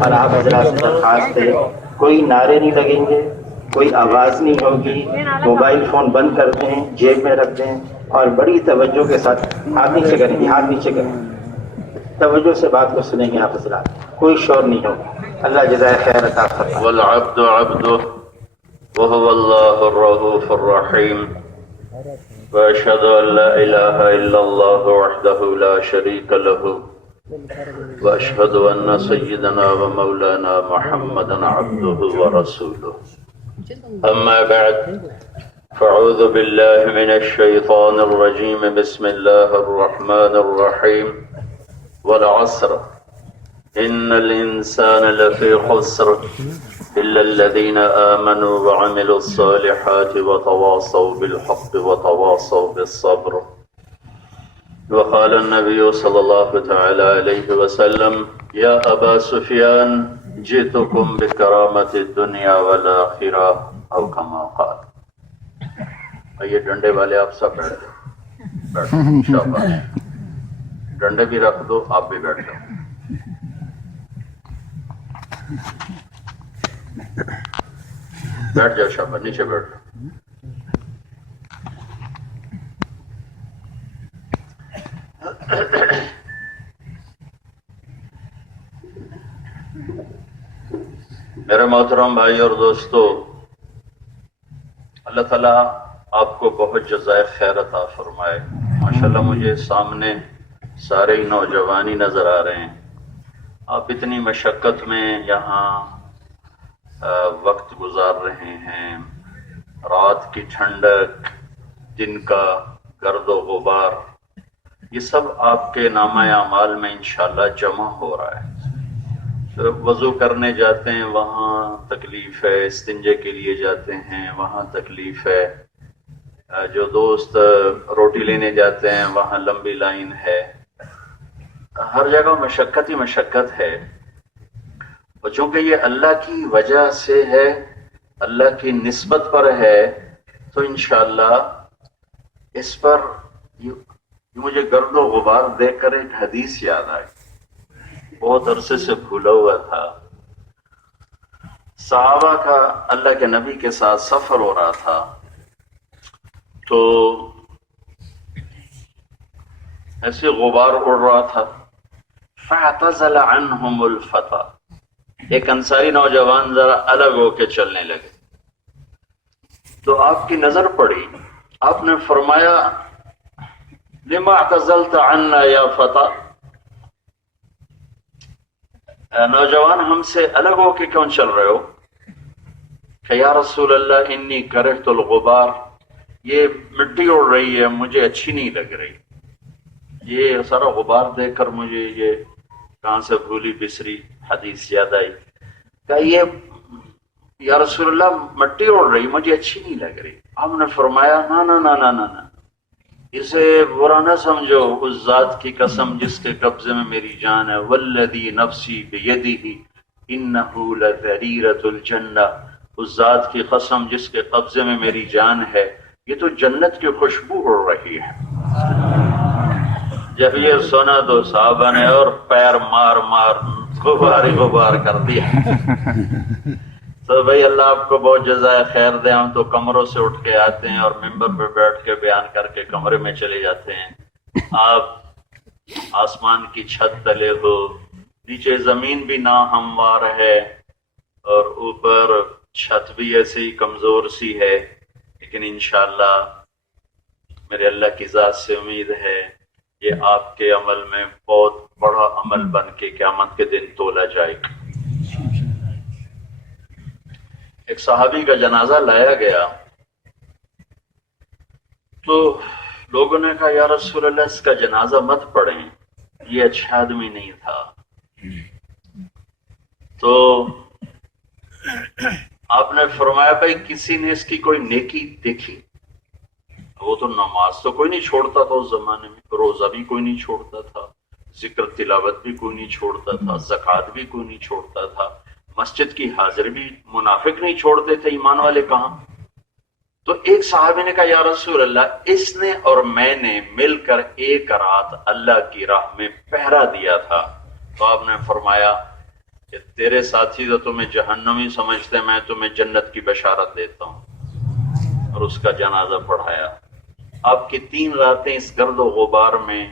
اور آپ حضرات سے درخواست ہے کوئی نعرے نہیں لگیں گے، کوئی آواز نہیں ہوگی، موبائل فون بند کر دیں، جیب میں رکھ دیں اور بڑی توجہ کے ساتھ ہاتھ نیچے کریں گے، ہاتھ نیچے کریں، توجہ سے بات کو سنیں گے آپ حضرات، کوئی شور نہیں ہوگا۔ اللہ جزائے خیر عطا فرمائے۔ والعبد عبده وهو الله الرؤوف الرحيم وأشهد أن لا إله إلا الله وحده لا شريك له وأشهد أن سيدنا ومولانا محمدا عبده ورسوله أما بعد فأعوذ بالله من الشيطان الرجيم بسم الله الرحمن الرحيم والعصر إن الإنسان لفي خسر إلا الذين آمنوا وعملوا الصالحات وتواصوا بالحق وتواصوا بالصبر وقال النبي صلى الله تعالى عليه وسلم يا أبا سفيان جئتكم بكرامة الدنيا والآخرة أو كما قال۔ یہ ڈنڈے والے آپ سب بیٹھ جاؤ، شاباش، ڈنڈے بھی رکھ دو، آپ بھی بیٹھ جاؤ۔ بیٹھ جاؤ شاباش، نیچے بیٹھ جاؤ۔ میرے محترم بھائی اور دوستو، اللہ تعالیٰ آپ کو بہت جزائے خیر عطا فرمائے۔ ماشاءاللہ مجھے سامنے سارے ہی نوجوانی نظر آ رہے ہیں۔ آپ اتنی مشقت میں یہاں وقت گزار رہے ہیں، رات کی ٹھنڈک، دن کا گرد و غبار، یہ سب آپ کے نامہ اعمال میں انشاءاللہ جمع ہو رہا ہے۔ وضو کرنے جاتے ہیں وہاں تکلیف ہے، استنجے کے لیے جاتے ہیں وہاں تکلیف ہے، جو دوست روٹی لینے جاتے ہیں وہاں لمبی لائن ہے، ہر جگہ مشقت ہی مشقت ہے۔ اور چونکہ یہ اللہ کی وجہ سے ہے، اللہ کی نسبت پر ہے، تو انشاءاللہ اس پر مجھے گرد و غبار دیکھ کر ایک حدیث یاد آئی، بہت عرصے سے بھولا ہوا تھا۔ صحابہ کا اللہ کے نبی کے ساتھ سفر ہو رہا تھا، تو ایسے غبار اڑ رہا تھا، فاعتزل عنہم الفتى، ایک انصاری نوجوان ذرا الگ ہو کے چلنے لگے، تو آپ کی نظر پڑی، آپ نے فرمایا لما اعتزلت عنا یا فتى، نوجوان ہم سے الگ ہو کے کیوں چل رہے ہو؟ کہ یا رسول اللہ انی کرہت الغبار، یہ مٹی اڑ رہی ہے مجھے اچھی نہیں لگ رہی، یہ سارا غبار دیکھ کر مجھے یہ کہاں سے بھولی بسری حدیث یاد آئی۔ کہ یہ یا رسول اللہ مٹی اڑ رہی مجھے اچھی نہیں لگ رہی۔ آپ نے فرمایا نا نا نا نا نا نا، اسے برا نہ سمجھو، اس ذات کی قسم جس کے قبضے میں میری جان ہے، والذی نفسی بیدہ انہ لذریرۃ الجنہ، اس ذات کی قسم جس کے قبضے میں میری جان ہے، یہ تو جنت کی خوشبو اڑ رہی ہے۔ جب یہ سنا تو صحابہ نے اور پیر مار مار غبار ہی غبار کر دیا۔ تو بھائی اللہ آپ کو بہت جزائے خیر دے، ہم تو کمروں سے اٹھ کے آتے ہیں اور ممبر پہ بیٹھ کے بیان کر کے کمرے میں چلے جاتے ہیں، آپ آسمان کی چھت تلے ہو، نیچے زمین بھی ناہموار ہے اور اوپر چھت بھی ایسی کمزور سی ہے، لیکن انشاءاللہ میرے اللہ کی ذات سے امید ہے یہ آپ کے عمل میں بہت بڑا عمل بن کے قیامت کے دن تولا جائے گا۔ ایک صحابی کا جنازہ لایا گیا تو لوگوں نے کہا یا رسول اللہ اس کا جنازہ مت پڑھیں، یہ اچھا آدمی نہیں تھا۔ تو آپ نے فرمایا بھائی کسی نے اس کی کوئی نیکی دیکھی؟ وہ تو نماز تو کوئی نہیں چھوڑتا تھا اس زمانے میں، روزہ بھی کوئی نہیں چھوڑتا تھا، ذکر تلاوت بھی کوئی نہیں چھوڑتا تھا، زکوٰۃ بھی کوئی نہیں چھوڑتا تھا، مسجد کی حاضری بھی منافق نہیں چھوڑتے تھے، ایمان والے کہاں؟ تو ایک صحابی نے کہا یا رسول اللہ اس نے اور میں نے مل کر ایک رات اللہ کی راہ میں پہرا دیا تھا۔ تو آپ نے فرمایا کہ تیرے ساتھی تو تمہیں جہنمی سمجھتے، میں تمہیں جنت کی بشارت دیتا ہوں، اور اس کا جنازہ پڑھایا۔ آپ کی 3 راتیں اس گرد و غبار میں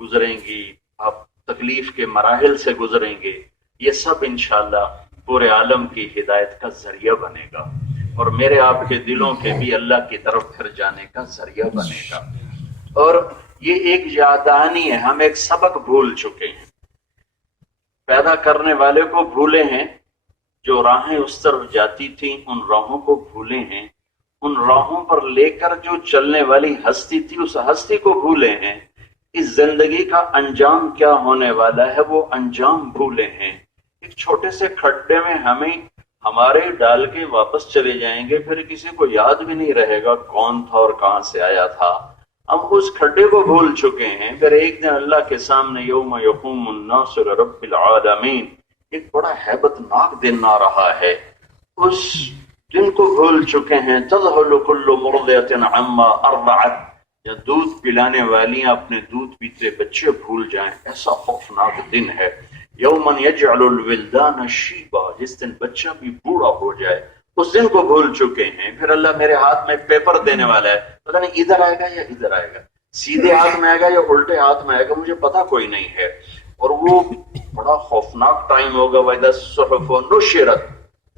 گزریں گی، آپ تکلیف کے مراحل سے گزریں گے، یہ سب انشاءاللہ پورے عالم کی ہدایت کا ذریعہ بنے گا، اور میرے آپ کے دلوں کے بھی اللہ کی طرف پھر جانے کا ذریعہ بنے گا۔ اور یہ ایک یاددہانی ہے، ہم ایک سبق بھول چکے ہیں، پیدا کرنے والے کو بھولے ہیں، جو راہیں اس طرف جاتی تھیں ان راہوں کو بھولے ہیں، ان راہوں پر لے کر جو چلنے والی ہستی تھی اس ہستی کو بھولے ہیں، اس زندگی کا انجام کیا ہونے والا ہے وہ انجام بھولے ہیں۔ ایک چھوٹے سے کھڈے میں ہمیں ہمارے ڈال کے واپس چلے جائیں گے، پھر کسی کو یاد بھی نہیں رہے گا کون تھا اور کہاں سے آیا تھا، ہم اس کھڈے کو بھول چکے ہیں۔ پھر ایک دن اللہ کے سامنے یوم یقوم الناس لرب العالمین، ایک بڑا ہیبت ناک دن آ رہا ہے، اس دن کو بھول چکے ہیں۔ تذہل کل مرضعۃ عما ارضعت، یا دودھ پلانے والیاں اپنے دودھ پیتے بچے بھول جائیں، ایسا خوفناک دن ہے۔ یومن یجعل الولدان شیبا، جس دن بچہ بھی بوڑھا ہو جائے، اس دن کو بھول چکے ہیں۔ پھر اللہ میرے ہاتھ میں پیپر دینے والا ہے، پتہ نہیں ادھر آئے گا یا ادھر آئے گا، سیدھے ہاتھ میں آئے گا یا الٹے ہاتھ میں آئے گا، مجھے پتا کوئی نہیں ہے، اور وہ بڑا خوفناک ٹائم ہوگا۔ وَإِذَا الصُّحُفُ نُشِرَتْ،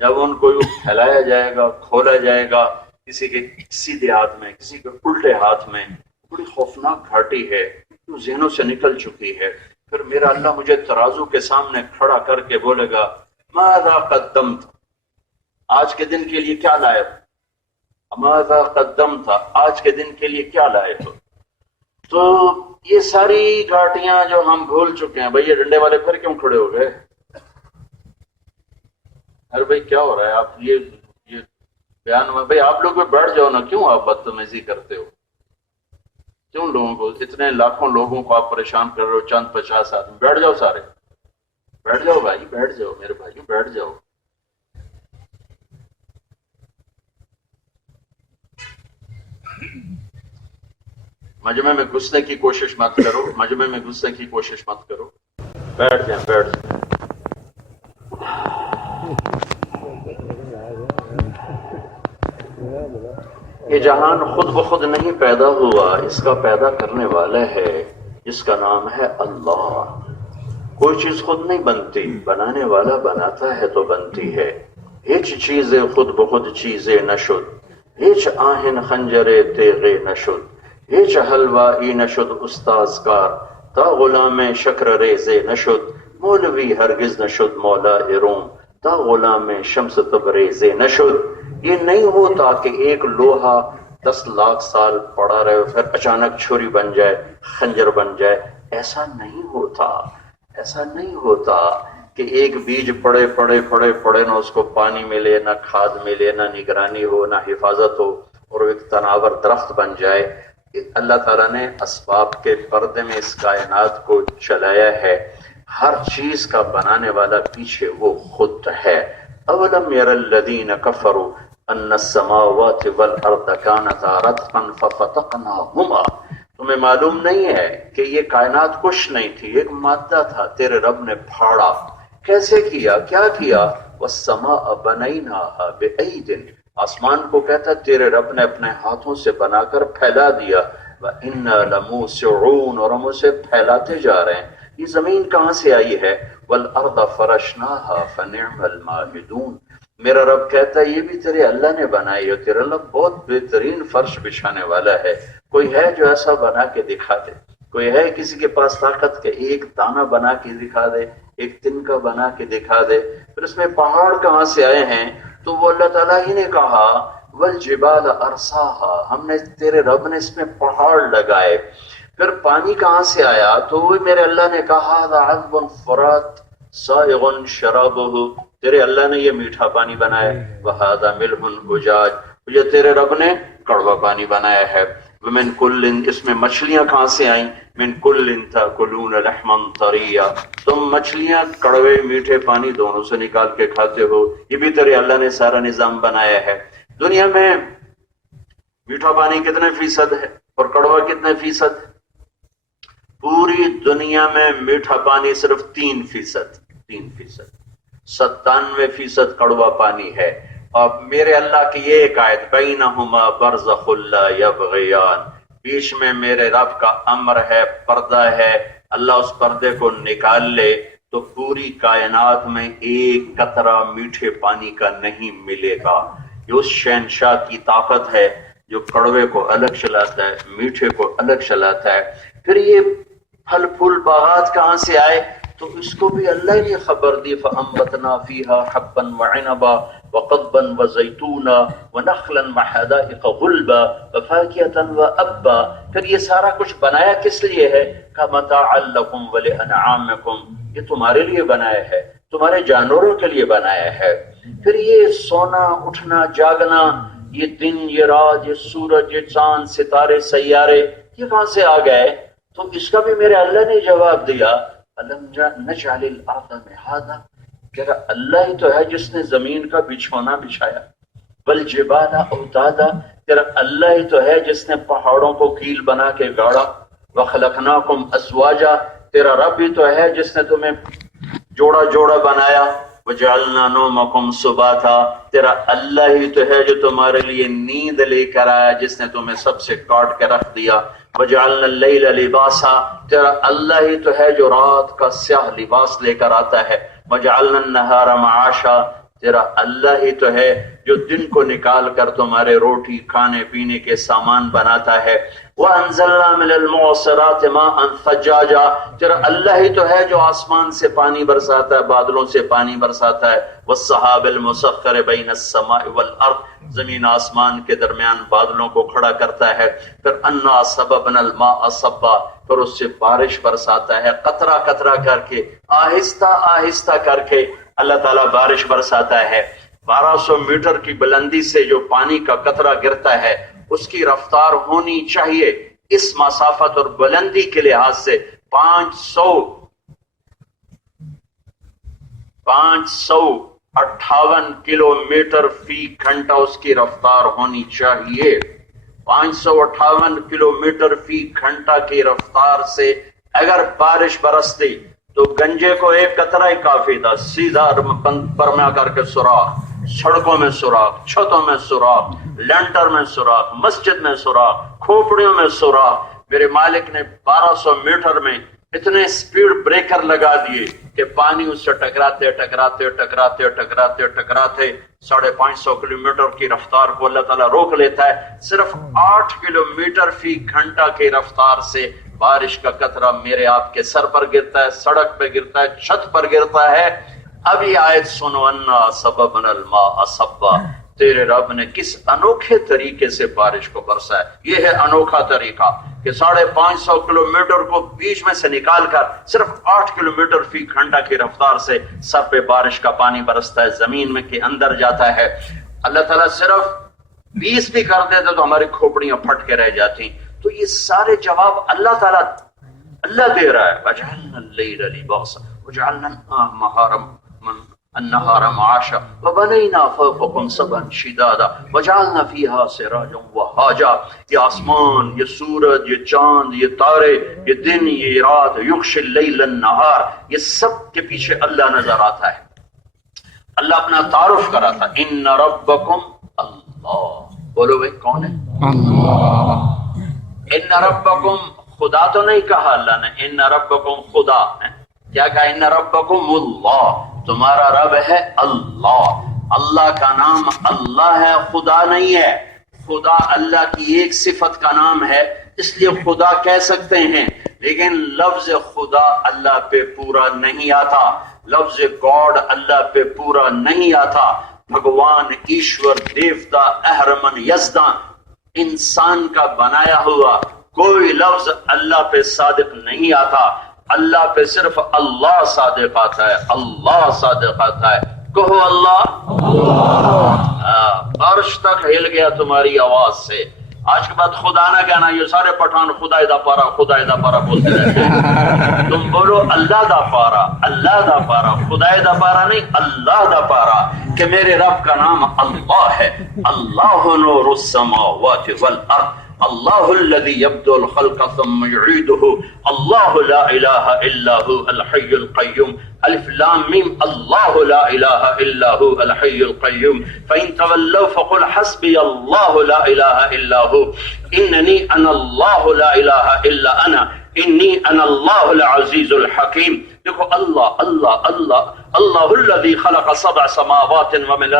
جب ان کو پھیلایا جائے گا، کھولا جائے گا، کسی کے سیدھے ہاتھ میں کسی کے الٹے ہاتھ میں، بڑی خوفناک گھاٹی ہے، جو ذہنوں سے نکل چکی ہے۔ پھر میرا اللہ مجھے ترازو کے سامنے کھڑا کر کے بولے گا ماذا قدمت، آج کے دن کے لیے کیا لائے ہو، ماذا قدمت، آج کے دن کے لیے کیا لائے ہو۔ تو یہ ساری گھاٹیاں جو ہم بھول چکے ہیں، بھئی یہ ڈنڈے والے پھر کیوں کھڑے ہو گئے، ارے بھئی کیا ہو رہا ہے، آپ یہ بیان میں بھئی آپ لوگ بھی بیٹھ جاؤ نا، کیوں آپ بدتمیزی کرتے ہو، کیوں لوگوں کو، اتنے لاکھوں لوگوں کو آپ پریشان کر رہے ہو، چند 50 آدمی، بیٹھ جاؤ سارے، بیٹھ جاؤ بھائی، بیٹھ جاؤ میرے بھائی، بیٹھ جاؤ۔ مجمع میں گھسنے کی کوشش مت کرو، مجمع میں گھسنے کی کوشش مت کرو، بیٹھ جائیں بیٹھ جائیں۔ یہ جہان خود بخود نہیں پیدا ہوا، اس کا پیدا کرنے والا ہے جس کا نام ہے اللہ۔ کوئی چیز خود نہیں بنتی، بنانے والا بناتا ہے تو بنتی ہے۔ ہیچ چیزیں خود بخود چیزیں نشد، ہیچ آہن خنجرے تیغے نشد، ہیچ حلوائی نشد استاذ کار، تا غلام شکر ریزے نشد، مولوی ہرگز نشد مولا روم، تا غلام شمس تبریزے نشد۔ یہ نہیں ہوتا کہ ایک لوہا 10 لاکھ سال پڑا رہے پھر اچانک چھری بن جائے، خنجر بن جائے، ایسا نہیں ہوتا، ایسا نہیں ہوتا کہ ایک بیج پڑے پڑے پڑے پڑے، نہ اس کو پانی ملے، نہ کھاد ملے، نہ نگرانی ہو، نہ حفاظت ہو، اور ایک تناور درخت بن جائے۔ اللہ تعالیٰ نے اسباب کے پردے میں اس کائنات کو چلایا ہے، ہر چیز کا بنانے والا پیچھے وہ خود ہے۔ اولم یر الذین کفروا ان السماوات والارض کانتا رتقا ففتقناہما، تمہیں معلوم نہیں ہے کہ یہ کائنات کچھ نہیں تھی، ایک مادہ تھا، تیرے رب نے پھاڑا۔ کیسے کیا، کیا کیا؟ والسماء بنیناہا بأید، آسمان کو کہتا تیرے رب نے اپنے ہاتھوں سے بنا کر پھیلا دیا، وَإِنَّا لَمُوسِعُونَ، اور ہم اسے پھیلاتے جا رہے ہیں۔ یہ زمین کہاں سے آئی ہے؟ وَالْأَرْضَ فَرَشْنَاهَا فَنِعْمَ الْمَاهِدُونَ، میرا رب کہتا ہے یہ بھی تیرے اللہ نے بنائی ہے، تیرا رب بہت بہترین فرش بچھانے والا ہے۔ کوئی ہے جو ایسا بنا کے دکھا دے؟ کوئی ہے کسی کے پاس طاقت کے ایک دانہ بنا کے دکھا دے، ایک تنکا بنا کے دکھا دے؟ پھر اس میں پہاڑ کہاں سے آئے ہیں؟ تو وہ اللہ تعالیٰ ہی نے کہا والجبال ارساها، ہم نے تیرے رب نے اس میں پہاڑ لگائے۔ پھر پانی کہاں سے آیا؟ تو وہ میرے اللہ نے کہا ذا عذب فرات سائغ شرابہ، تیرے اللہ نے یہ میٹھا پانی بنایا، وہذا ملح اجاج، یہ تیرے رب نے کڑوا پانی بنایا ہے۔ ومن کل، اس میں مچھلیاں کہاں سے آئیں؟ من کل تاکلون لحما طریا، تم مچھلیاں کڑوے میٹھے پانی دونوں سے نکال کے کھاتے ہو، یہ بھی تیرے اللہ نے سارا نظام بنایا ہے۔ دنیا میں میٹھا پانی کتنے فیصد ہے اور کڑوا کتنے فیصد؟ پوری دنیا میں میٹھا پانی صرف 3%، 3%۔ 97% کڑوا پانی ہے. اور میرے اللہ کی یہ ایک آیت بینہما برزخ لا یبغیان، بیچ میں میرے رب کا امر ہے، پردہ ہے، اللہ اس پردے کو نکال لے تو پوری کائنات میں ایک قطرہ میٹھے پانی کا نہیں ملے گا. یہ اس شہنشاہ کی طاقت ہے جو کڑوے کو الگ چلاتا ہے، میٹھے کو الگ چلاتا ہے. پھر یہ پھل پھول باغات کہاں سے آئے؟ تو اس کو بھی اللہ نے خبر دی. فَأَنبَتْنَا فِيهَا حَبًّا وَعِنَبًا وَقَضْبًا وَزَيْتُونًا وَنَخْلًا وَحَدَائِقَ غُلْبًا وَفَاكِهَةً وَأَبًّا. پھر یہ سارا کچھ بنایا کس لیے ہے؟ مَتَاعًا لَكُمْ وَلِأَنْعَامِكُمْ، یہ تمہارے لیے بنایا ہے، تمہارے جانوروں کے لیے بنایا ہے. پھر یہ سونا اٹھنا جاگنا، یہ دن یہ رات، یہ سورج یہ چاند ستارے سیارے، یہ کہاں سے آ گئے؟ تو اس کا بھی میرے اللہ نے جواب دیا الم نجعل الارض مہادا، کہ اللہ ہی تو ہے جس نے زمین کا بچھونا بچھایا. والجبال اوتادا، تیرا اللہ ہی تو ہے جس نے پہاڑوں کو کیل بنا کے گاڑا. وخلقناکم ازواجا، تیرا رب ہی تو ہے جس نے تمہیں جوڑا جوڑا بنایا. وجعلنا نومکم سباتا، تیرا اللہ ہی تو ہے جو تمہارے لیے نیند لے کر آیا، جس نے تمہیں سب سے کاٹ کے رکھ دیا. وجعلنا اللیل لباسا، تیرا اللہ ہی تو ہے جو رات کا سیاہ لباس لے کر آتا ہے. وجعلنا النہار معاشا، تیرا اللہ ہی تو ہے جو دن کو نکال کر تمہارے روٹی کھانے پینے کے سامان بناتا ہے. وَأَنزَلْنَا مِنَ الْمُعْصِرَاتِ مَاءً ثَجَّاجًا، تیرا اللہ ہی تو ہے جو آسمان سے پانی برساتا ہے، بادلوں سے پانی برساتا ہے. وَالسَّحَابِ الْمُسَخَّرِ بَيْنَ السَّمَاءِ وَالْأَرْضِ، زمین آسمان کے درمیان بادلوں کو کھڑا کرتا ہے. پھر اَنَّا صَبَبْنَا الْمَاءَ صَبًّا، پھر اس سے بارش برساتا ہے، قطرہ قطرہ کر کے، آہستہ آہستہ کر کے اللہ تعالیٰ بارش برساتا ہے. 1200 میٹر کی بلندی سے جو پانی کا قطرہ گرتا ہے اس کی رفتار ہونی چاہیے اس مسافت اور بلندی کے لحاظ سے 558 کلومیٹر فی گھنٹہ اس کی رفتار ہونی چاہیے. 558 کلومیٹر فی گھنٹہ کی رفتار سے اگر بارش برستی تو گنجے کو ایک قطرہ ہی کافی تھا، سیدھا پرما کر کے سوراخ، سڑکوں میں سوراخ، چھتوں میں سوراخ، لینٹر میں سوراخ، مسجد میں سوراخ، کھوپڑیوں میں سوراخ. میرے مالک نے 1200 میٹر میں اتنے سپیڈ بریکر لگا دیے کہ پانی اس سے ٹکراتے ٹکراتے ٹکراتے ٹکراتے ٹکراتے 550 کلومیٹر کی رفتار کو اللہ تعالیٰ روک لیتا ہے. صرف 8 کلومیٹر فی گھنٹہ کی رفتار سے بارش کا قطرہ میرے آپ کے سر پر گرتا ہے، سڑک پہ گرتا ہے، چھت پر گرتا ہے. اب یہ آیت سنو، انا سببنا الماء صبا، تیرے رب نے کس انوکھے طریقے سے بارش کو برسا ہے. یہ ہے انوکھا طریقہ کہ 550 کلومیٹر کو بیچ میں سے نکال کر صرف 8 کلومیٹر فی گھنٹہ کی رفتار سے سر پہ بارش کا پانی برستا ہے، زمین میں کے اندر جاتا ہے. اللہ تعالیٰ صرف 20 بھی کر دیتے تو ہماری کھوپڑیاں پھٹ کے رہ جاتی. تو یہ سارے جواب اللہ تعالیٰ دے رہا ہے. وجعلنا اللیل لباسا وجعلنا النہار معاشا وبنینا فوقکم سبعا شدادا وجعلنا فیہا سراجا وہاجا. یہ آسمان، یہ سورج، یہ چاند، یہ تارے، یہ دن، یہ رات، یغشی اللیل النہار، یہ سب کے پیچھے اللہ نظر آتا ہے. اللہ اپنا تعارف کراتا. ان ربکم اللہ، بولو بھائی کون ہے؟ اللہ. ان ربکم، خدا تو نہیں کہا اللہ نے، ان ربکم خدا ہے. کیا کہا؟ ان ربکم اللہ، تمہارا رب ہے اللہ. اللہ کا نام اللہ ہے، خدا نہیں ہے. خدا اللہ کی ایک صفت کا نام ہے، اس لیے خدا کہہ سکتے ہیں، لیکن لفظ خدا اللہ پہ پورا نہیں آتا، لفظ گاڈ اللہ پہ پورا نہیں آتا. بھگوان، ایشور، دیوتا، اہرمن، یزدان، انسان کا بنایا ہوا کوئی لفظ اللہ پہ صادق نہیں آتا. اللہ پہ صرف اللہ صادق آتا ہے، اللہ صادق آتا ہے. کہو اللہ. عرش تک ہل گیا تمہاری آواز سے. آج کے بعد خدا نہ کہنا، یہ سارے پٹھان خدا دا پارا خدا دا پارا بولتے رہتے ہیں. تم بولو اللہ دا پارا، اللہ دا پارا، خدا دا پارا نہیں، اللہ دا پارا، کہ میرے رب کا نام اللہ ہے. اللہ نور السماوات والارض، اللہ الذی یبدأ الخلق ثم یعیدہ، اللہ لا الہ الا هو الحی القیوم، الف لام میم، اللہ لا الہ الا هو الحی القیوم، فإن تولوا فقل حسبی اللہ لا الہ الا هو، اننی انا اللہ لا الہ الا انا، انی انا اللہ العزیز الحکیم۔ دیکھو اللہ اللہ اللہ، اللہ الذی خلق سبع سماوات ومن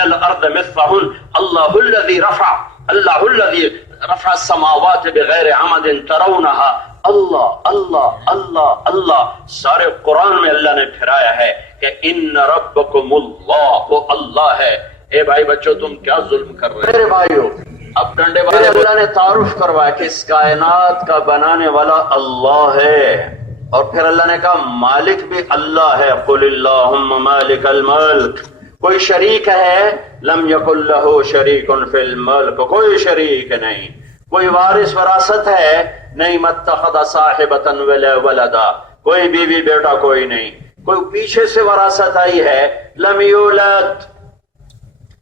الارض مثلہن، اللہ الذی رفع، اللہ الذی رفع السماوات بغیر عمد ترونها، اللہ اللہ اللہ اللہ۔ سارے قرآن میں اللہ نے پھرایا ہے کہ ان ربکم اللہ، وہ اللہ ہے۔ اے بھائی بچوں تم کیا ظلم کر رہے ہیں؟ میرے بھائیو اب ڈنڈے والے اللہ نے تعارف کروایا کہ اس کائنات کا بنانے والا اللہ ہے، اور پھر اللہ نے کہا مالک بھی اللہ ہے، قل اللہم مالک الملک۔ کوئی شریک ہے؟ لم یکن لہ شریک فی الملک، کوئی شریک نہیں۔ کوئی وارث وراثت ہے؟ نہیں۔ متخذ صاحبۃ ولا ولدا، کوئی بیوی بیٹا کوئی نہیں۔ کوئی پیچھے سے وراثت آئی ہے؟ لم یولد،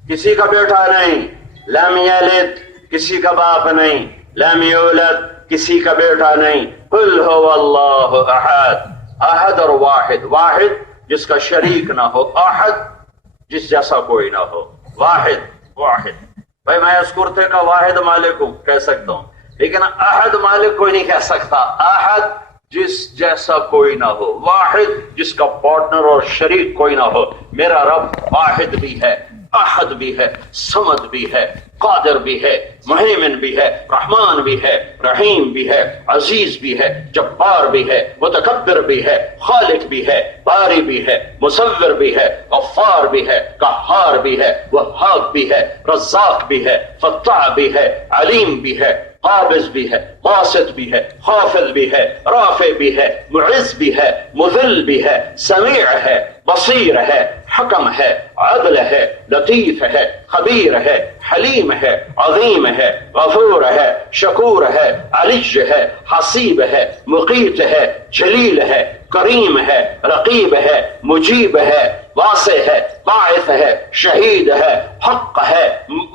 کسی کا بیٹا نہیں۔ لم یلد، کسی کا باپ نہیں۔ لم یولد، کسی کا بیٹا نہیں۔ قل هو اللہ احد، احد اور واحد، واحد جس کا شریک نہ ہو، احد جس جیسا کوئی نہ ہو، واحد واحد۔ بھائی میں اس کرتے کا واحد مالک ہوں کہہ سکتا ہوں، لیکن احد مالک کوئی نہیں کہہ سکتا۔ احد جس جیسا کوئی نہ ہو، واحد جس کا پارٹنر اور شریک کوئی نہ ہو۔ میرا رب واحد بھی ہے، احد بھی ہے، صمد بھی ہے، قادر بھی ہے، مہیمن بھی ہے، رحمان بھی ہے، رحیم بھی ہے، عزیز بھی ہے، جبار بھی ہے، متکبر بھی ہے، خالق بھی ہے، باری بھی ہے، مصور بھی ہے، غفار بھی ہے، قہار بھی ہے، وہاب بھی ہے، رزاق بھی ہے، فتاح بھی ہے، علیم بھی ہے، قابض بھی ہے، باسط بھی ہے، خافض بھی ہے، رافع بھی ہے، معز بھی ہے، مذل بھی ہے، سمیع ہے، بصیر ہے، حکم ہے، عدل ہے، لطیف ہے، خبیر ہے، حلیم ہے، عظیم ہے، غفور ہے، شکور ہے، علی ہے، حسیب ہے، مقیت ہے، جلیل ہے، کریم ہے، رقیب ہے، مجیب ہے، واسع ہے، باعث ہے، شہید ہے، حق ہے،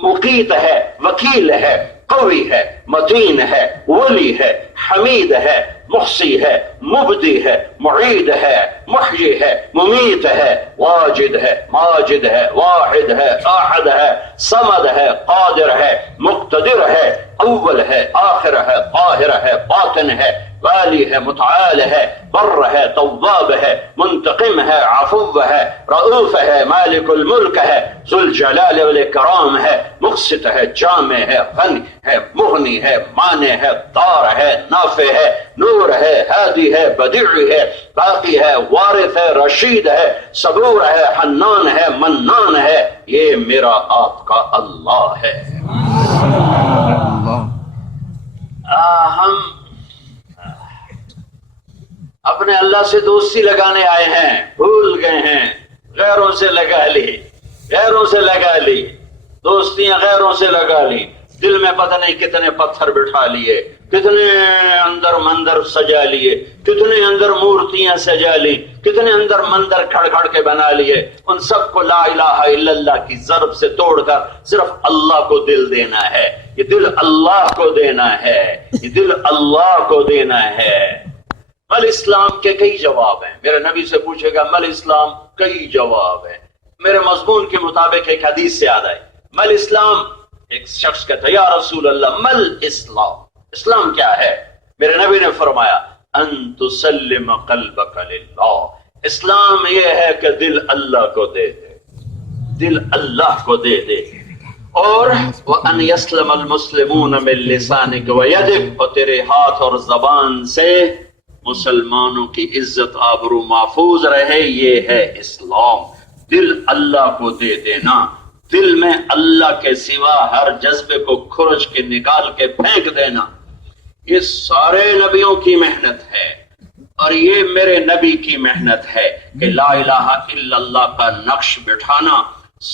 مقیت ہے، وکیل ہے، قوی ہے، متین ہے، ولی ہے، حمید ہے، محصی ہے، مبدی ہے، معید ہے، محیی ہے، ممیت ہے، واجد ہے، ماجد ہے، واحد ہے، احد ہے، صمد ہے، قادر ہے، مقتدر ہے، اول ہے، آخر ہے، قاہر ہے، باطن ہے، والی ہے، متعال ہے، بر ہے، تواب ہے، منتقم ہے، عفو ہے، رؤوف ہے، مالک الملک ہے، ذو الجلال والاکرام ہے، مقسط ہے، جامع ہے، غنی ہے، مغنی ہے، مانع ہے، دار ہے، نافع ہے، نور ہے، ہادی ہے، بدیع ہے، باقی ہے، وارث ہے، رشید ہے، صبور ہے، حنان ہے، منان ہے۔ یہ میرا آپ کا اللہ ہے۔ ہم اپنے اللہ سے دوستی لگانے آئے ہیں، بھول گئے ہیں، غیروں سے لگا لی، غیروں سے لگا لی، دوستیاں غیروں سے لگا لی، دل میں پتہ نہیں کتنے پتھر بٹھا لیے، کتنے اندر مندر سجا لیے، کتنے اندر مورتیاں سجا لی، کتنے اندر مندر کھڑ کھڑ کے بنا لیے۔ ان سب کو لا الہ الا اللہ کی ضرب سے توڑ کر صرف اللہ کو دل دینا ہے۔ یہ دل اللہ کو دینا ہے، یہ دل اللہ کو دینا ہے۔ مل اسلام کے کئی جواب ہیں۔ میرے نبی سے پوچھے گا مل اسلام، کئی جواب ہیں۔ میرے مضمون کے مطابق ایک حدیث سے یاد آئی، مل اسلام۔ ایک شخص کہتا ہے یا رسول اللہ مل اسلام، اسلام کیا ہے؟ میرے نبی نے فرمایا ان تسلم قلبک للہ، اسلام یہ ہے کہ دل اللہ کو دے دے، دل اللہ کو دے دے، اور وَأَنْ يَسْلَمَ الْمُسْلِمُونَ مِنْ لِسَانِكَ وَيَدِكَ، اور تیرے ہاتھ اور زبان سے مسلمانوں کی عزت آبرو محفوظ رہے۔ یہ ہے اسلام، دل اللہ کو دے دینا، دل میں اللہ کے سوا ہر جذبے کو کھرچ کے نکال کے پھینک دینا۔ یہ سارے نبیوں کی محنت ہے، اور یہ میرے نبی کی محنت ہے کہ لا الہ الا اللہ کا نقش بٹھانا،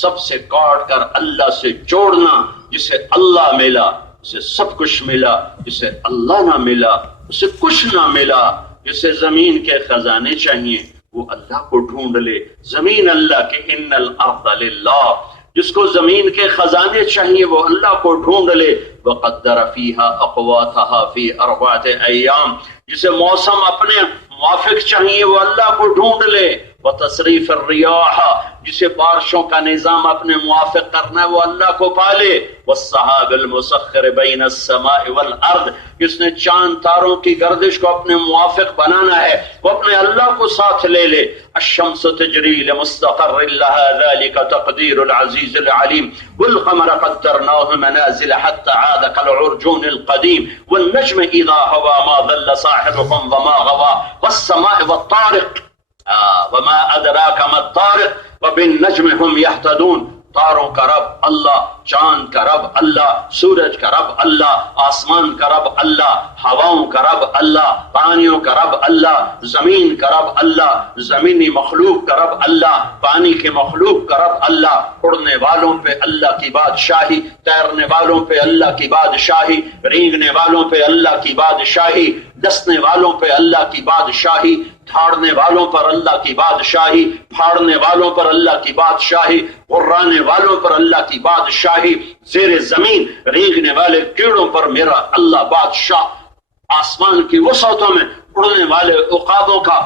سب سے کاٹ کر اللہ سے جوڑنا۔ جسے اللہ ملا اسے سب کچھ ملا، جسے اللہ نہ ملا اسے کچھ نہ ملا۔ جسے زمین کے خزانے چاہیے وہ اللہ کو ڈھونڈ لے، زمین اللہ کے، ان الارض للہ، جس کو زمین کے خزانے چاہیے وہ اللہ کو ڈھونڈ لے. وقدر فیہا اقواتہا فی 4 ایام، جسے موسم اپنے موافق چاہیے وہ اللہ کو ڈھونڈ لے. وتصریف الریاح، جسے بارشوں کا نظام اپنے موافق کرنا ہے وہ اللہ کو پالے. والسحاب المسخر بین السماء والارض، جس نے چاند تاروں کی گردش کو اپنے موافق بنانا ہے وہ اپنے اللہ کو ساتھ لے لے. الشمس تجری لمستقر لها ذلك تقدیر العزیز العلیم. والقمر قدرناه منازل حتى عاد كالعرجون القدیم. والنجم اذا هوى ما ضل صاحبكم وما غوى. والسماء والطارق وما ادراك ما الطارق وبالنجم هم يهتدون. تاروں کا رب اللہ، چاند کا رب اللہ، سورج کا رب اللہ، آسمان کا رب اللہ، ہواؤں کا رب اللہ، پانیوں کا رب اللہ، زمین کا رب اللہ، زمینی مخلوق کا رب اللہ، پانی کے مخلوق کا رب اللہ. اڑنے والوں پہ اللہ کی بادشاہی، تیرنے والوں پہ اللہ کی بادشاہی، رینگنے والوں پہ اللہ کی بادشاہی، ڈسنے والوں پہ اللہ کی بادشاہی، دھاڑنے والوں پر اللہ کی بادشاہی، پھاڑنے والوں پر اللہ کی بادشاہی، غرانے والوں پر اللہ کی بادشاہی، زیر زمین رینگنے والے کیڑوں پر میرا اللہ بادشاہ، آسمان کی وسعتوں میں اڑنے والے عقابوں کا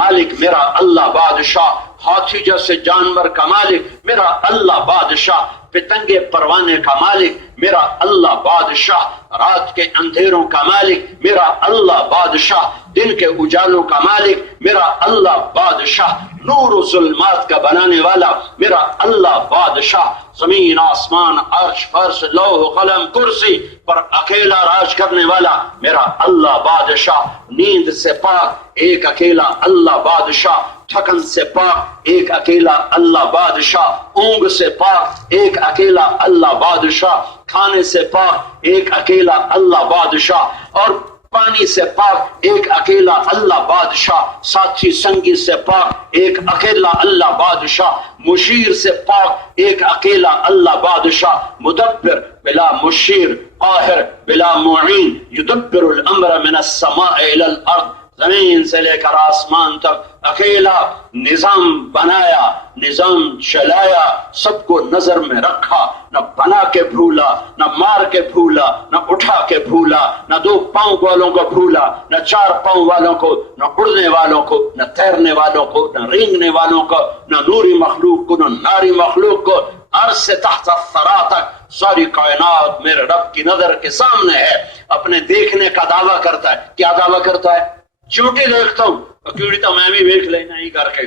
مالک میرا اللہ بادشاہ، ہاتھی جیسے جانور کا مالک میرا اللہ بادشاہ، پتنگے پروانے کا مالک میرا اللہ بادشاہ، رات کے اندھیروں کا مالک میرا اللہ بادشاہ، دن کے اجالوں کا مالک میرا اللہ بادشاہ، نور و ظلمات کا بنانے والا میرا اللہ بادشاہ. زمین آسمان عرش فرش لوح قلم کرسی پر اکیلا راج کرنے والا میرا اللہ بادشاہ. نیند سے پاک ایک اکیلا اللہ بادشاہ، تھکن سے پاک ایک اکیلا اللہ بادشاہ، اونگ سے پاک ایک اکیلا اللہ بادشاہ، کھانے سے پاک ایک اکیلا اللہ بادشاہ، اور پانی سے پاک ایک اکیلا اللہ بادشاہ، ساتھی سنگی سے پاک ایک اکیلا اللہ بادشاہ، مشیر سے پاک ایک اکیلا اللہ بادشاہ، مدبر بلا مشیر، قاہر بلا معین، یدبر الامر من السماء الى الارض، زمین سے لے کر آسمان تک اکیلا نظام بنایا، نظام چلایا، سب کو نظر میں رکھا، نہ بنا کے بھولا، نہ مار کے بھولا، نہ اٹھا کے بھولا، نہ 2 پاؤں والوں کو بھولا، نہ 4 پاؤں والوں کو، نہ اڑنے والوں کو، نہ تیرنے والوں کو، نہ رینگنے والوں کو، نہ نوری مخلوق کو، نہ ناری مخلوق کو. عرش سے تحت الثرا تک ساری کائنات میرے رب کی نظر کے سامنے ہے. اپنے دیکھنے کا دعویٰ کرتا ہے. کیا دعویٰ کرتا ہے؟ چونٹی دیکھتا ہوں، کیڑی تو میں بھی دیکھ لینا ہی کر کے.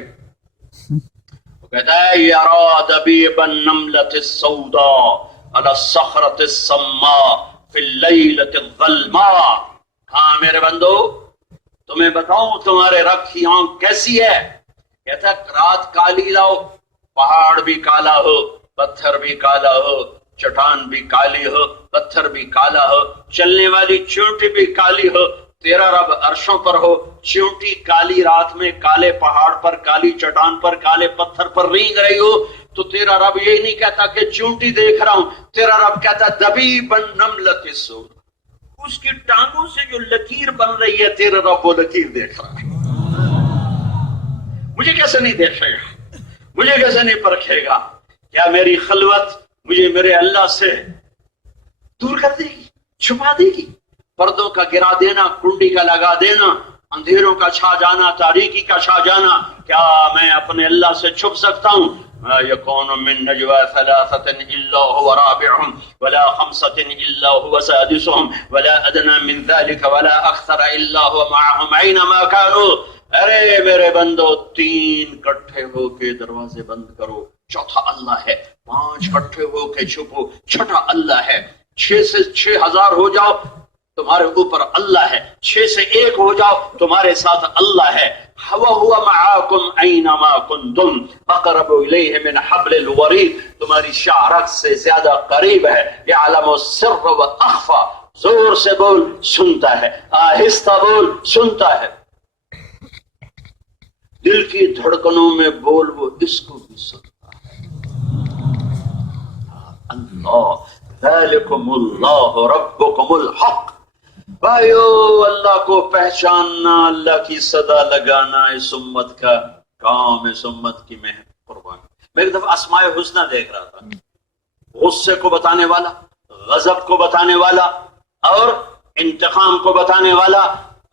وہ کہتا ہے یرا دبیب النملۃ السوداء علی الصخرۃ السماء فی اللیلۃ الظلماء. ہاں میرے بندو تمہیں بتاؤں تمہارے رب کی آنکھ کیسی ہے. کہتا ہے رات کالی لاؤ، پہاڑ بھی کالا ہو، پتھر بھی کالا ہو، چٹان بھی کالی ہو، پتھر بھی کالا ہو، چلنے والی چونٹی بھی کالی ہو، تیرا رب عرشوں پر ہو، چونٹی کالی رات میں کالے پہاڑ پر، کالی چٹان پر، کالے پتھر پر رینگ رہی ہو، تو تیرا رب یہی نہیں کہتا کہ چونٹی دیکھ رہا ہوں، تیرا رب کہتا دبیب النملۃ السوداء، اس کی ٹانگوں سے جو لکیر بن رہی ہے تیرا رب وہ لکیر دیکھ رہا ہے. مجھے کیسے نہیں دیکھے گا، مجھے کیسے نہیں پرکھے گا؟ کیا میری خلوت مجھے میرے اللہ سے دور کر دے گی، چھپا دے گی؟ پردوں کا گرا دینا، کنڈی کا لگا دینا، اندھیروں کا چھا جانا، تاریکی کا چھا جانا، کیا میں اپنے اللہ سے چھپ سکتا ہوں؟ ما يكون من نجوى 3 إلا هو رابعهم ولا 5 إلا هو سادسهم ولا أدنى من ذلك ولا أكثر إلا هو معهم أينما كانوا. ارے میرے بندو 3 کٹھے ہو کے دروازے بند کرو، چوتھا اللہ ہے. 5 کٹھے ہو کے چھپو، چھٹا اللہ ہے. 6 سے 6000 ہو جاؤ تمہارے اوپر اللہ ہے. 6 سے 1 ہو جاؤ تمہارے ساتھ اللہ ہے. وَهُوَ مَعَاكُمْ أَيْنَمَا كُنْتُمْ أَقْرَبُ إِلَيْهِ مِنْ حَبْلِ الْوَرِيدِ. تمہاری شاعرت سے زیادہ قریب ہے. يَعْلَمُ السِّرَّ وَأَخْفَى. زور سے بول سنتا ہے، آہستہ بول سنتا ہے. دل کی دھڑکنوں میں بول وہ اس کو بھی سنتا ہے. اللہ ذالکم اللہ ربکم الحق. بھائیو اللہ کو پہچاننا، اللہ کی صدا لگانا اس امت کا کام، اس امت کی محنت قربانی. میں ایک دفعہ اسماء حسنہ دیکھ رہا تھا، غصے کو بتانے والا، غضب کو بتانے والا اور انتقام کو بتانے والا،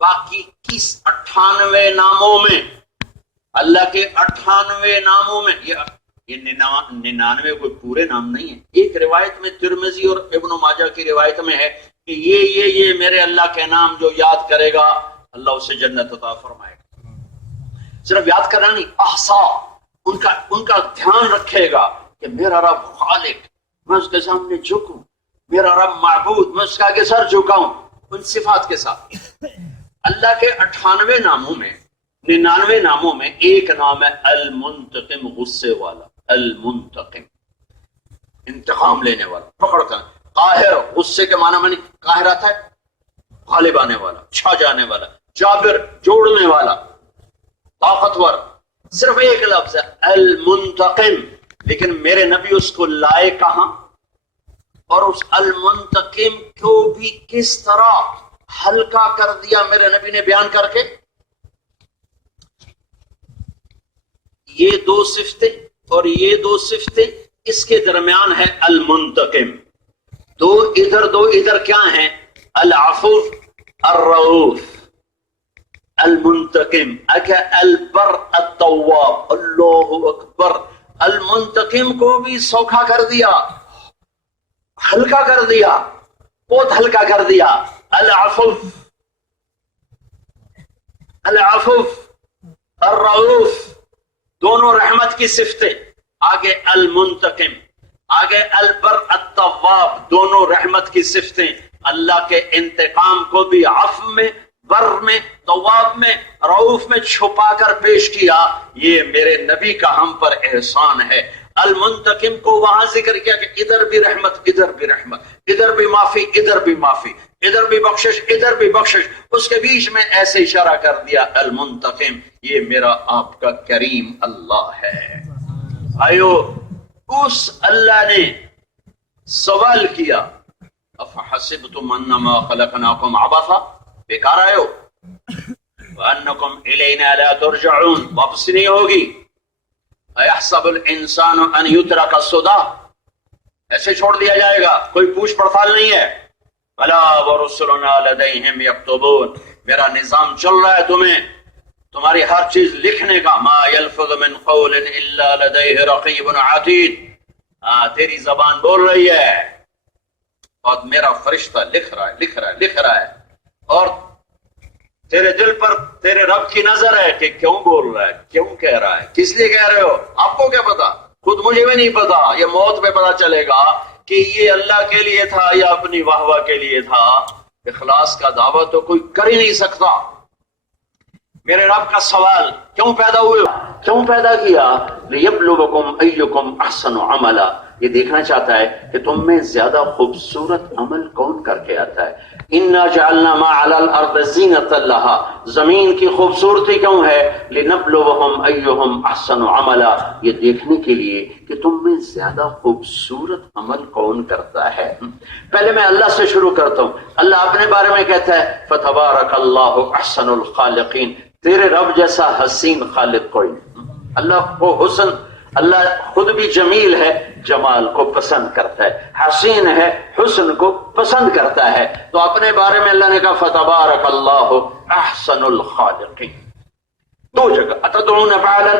باقی 98 ناموں میں، اللہ کے 98 ناموں میں، یہ 99 کوئی پورے نام نہیں ہے. ایک روایت میں ترمذی اور ابن ماجہ کی روایت میں ہے کہ یہ میرے اللہ کے نام جو یاد کرے گا اللہ اسے جنت عطا فرمائے گا. صرف یاد کرنا نہیں، احصا، ان کا دھیان رکھے گا کہ میرا رب خالق، میں اس کے سامنے جھکوں، میرا رب معبود، میں اس کے آگے سر جھکاؤں، ان صفات کے ساتھ. اللہ کے 98 ناموں میں 99 ناموں میں ایک نام ہے المنتقم، غصے والا، المنتقم، انتقام لینے والا، پکڑتا ہے. قاہر، غصے کے معنی میں نہیں، قاہر آتا ہے غالب آنے والا، چھا جانے والا. جابر، جوڑنے والا، طاقتور. صرف ایک لفظ ہے المنتقم، لیکن میرے نبی اس کو لائے کہاں اور اس المنتقم کو بھی کس طرح ہلکا کر دیا میرے نبی نے بیان کر کے. یہ دو صفتیں اور یہ دو صفتیں، اس کے درمیان ہے المنتقم. دو ادھر کیا ہیں؟ العفو، الرؤوف. المنتقم البر التواب. اللہ اکبر. المنتقم کو بھی سوکھا کر دیا، ہلکا کر دیا، بہت ہلکا کر دیا. العفو، الرؤوف، دونوں رحمت کی صفتیں. آگے المنتقم، آگے البر التواب، دونوں رحمت کی صفتیں. اللہ کے انتقام کو بھی عفو میں، بر میں، تواب میں، رؤوف میں چھپا کر پیش کیا. یہ میرے نبی کا ہم پر احسان ہے. المنتقم کو وہاں ذکر کیا کہ ادھر بھی رحمت، ادھر بھی رحمت، ادھر بھی معافی، ادھر بھی معافی، ادھر بھی بخشش، ادھر بھی بخشش. اس کے بیچ میں ایسے اشارہ کر دیا المنتقم، یہ میرا آپ کا کریم اللہ ہے. آئیو، اس اللہ نے سوال کیا افحسبتم انما خلقناکم عبثا، بیکار آئے ہو، وانکم الینا لا ترجعون، واپس نہیں ہوگی. ایحسب الانسان ان یترک سدی، ایسے چھوڑ دیا جائے گا، کوئی پوچھ پڑتال نہیں ہے. بلا ورسلنا لدیہم یکتبون، میرا نظام چل رہا ہے تمہاری ہر چیز لکھنے کا. ما یلفظ من قول الا لدیہ رقیب عتید، تیری زبان بول رہی ہے اور میرا فرشتہ لکھ رہا ہے. اور تیرے دل پر تیرے رب کی نظر ہے کہ کیوں بول رہا ہے، کیوں کہہ رہا ہے، کس لیے کہہ رہے ہو. آپ کو کیا پتا، خود مجھے بھی نہیں پتا. یہ موت پہ پتا چلے گا کہ یہ اللہ کے لیے تھا یا اپنی واہ واہ کے لیے تھا. اخلاص کا دعویٰ تو کوئی کر ہی نہیں سکتا. میرے رب کا سوال کیوں پیدا ہوئے، کیوں پیدا کیا؟ لیبلوکم ایکم احسن عملا، یہ دیکھنا چاہتا ہے کہ تم میں زیادہ خوبصورت عمل کون کر کے آتا ہے. انا جعلنا ما علی الارض زینۃ لها، زمین کی خوبصورتی کیوں ہے؟ لنبلوہم ایہم احسن عملا، یہ دیکھنے کے لیے کہ تم میں زیادہ خوبصورت عمل کون کرتا ہے. پہلے میں اللہ سے شروع کرتا ہوں. اللہ اپنے بارے میں کہتا ہے فتبارک اللہ احسن الخالقین، تیرے رب جیسا حسین خالق کوئی نہیں. اللہ کو حسن، اللہ خود بھی جمیل ہے، جمال کو پسند کرتا ہے، حسین ہے، حسن کو پسند کرتا ہے. تو اپنے بارے میں اللہ نے کہا فتبارک اللہ احسن الخالقین. دو جگہ اتدعون بعلا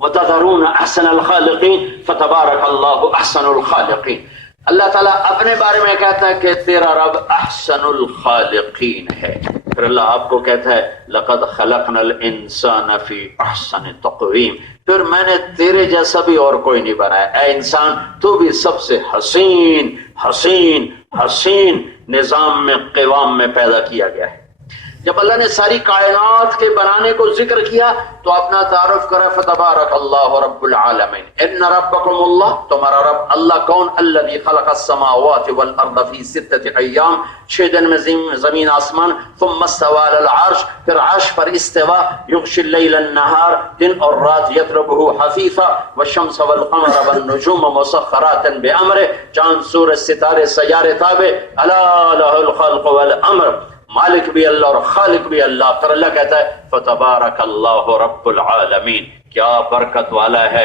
وتذرون احسن الخالقین، فتبارک اللہ احسن الخالقین. اللہ تعالیٰ اپنے بارے میں کہتا ہے کہ تیرا رب احسن الخالقین ہے. پھر اللہ آپ کو کہتا ہے لقد خلقنا الانسان فی احسن تقویم، پھر میں نے تیرے جیسا بھی اور کوئی نہیں بنایا. اے انسان، تو بھی سب سے حسین حسین حسین نظام میں، قوام میں پیدا کیا گیا ہے. جب اللہ نے ساری کائنات کے بنانے کو ذکر کیا تو اپنا تعارف کرا فتبارک اللہ رب العالمین. ان ربکم اللہ، تمہارا رب اللہ کون؟ الذی خلق السماوات والارض فی 6 ایام، 6 دن میں زمین آسمان. ثم استوى علی العرش، پھر عرش پر استوا. یغشی اللیل النہار، دن اور رات. یطلبہ حثیثا والشمس والقمر والنجوم مسخرات بامرہ، چاند سورج ستارے سیارے تابع. الا لہ الخلق والامر، مالک بھی اللہ اور خالق بھی اللہ. پھر اللہ کہتا ہے فتبارک اللہ رب العالمین، کیا برکت والا ہے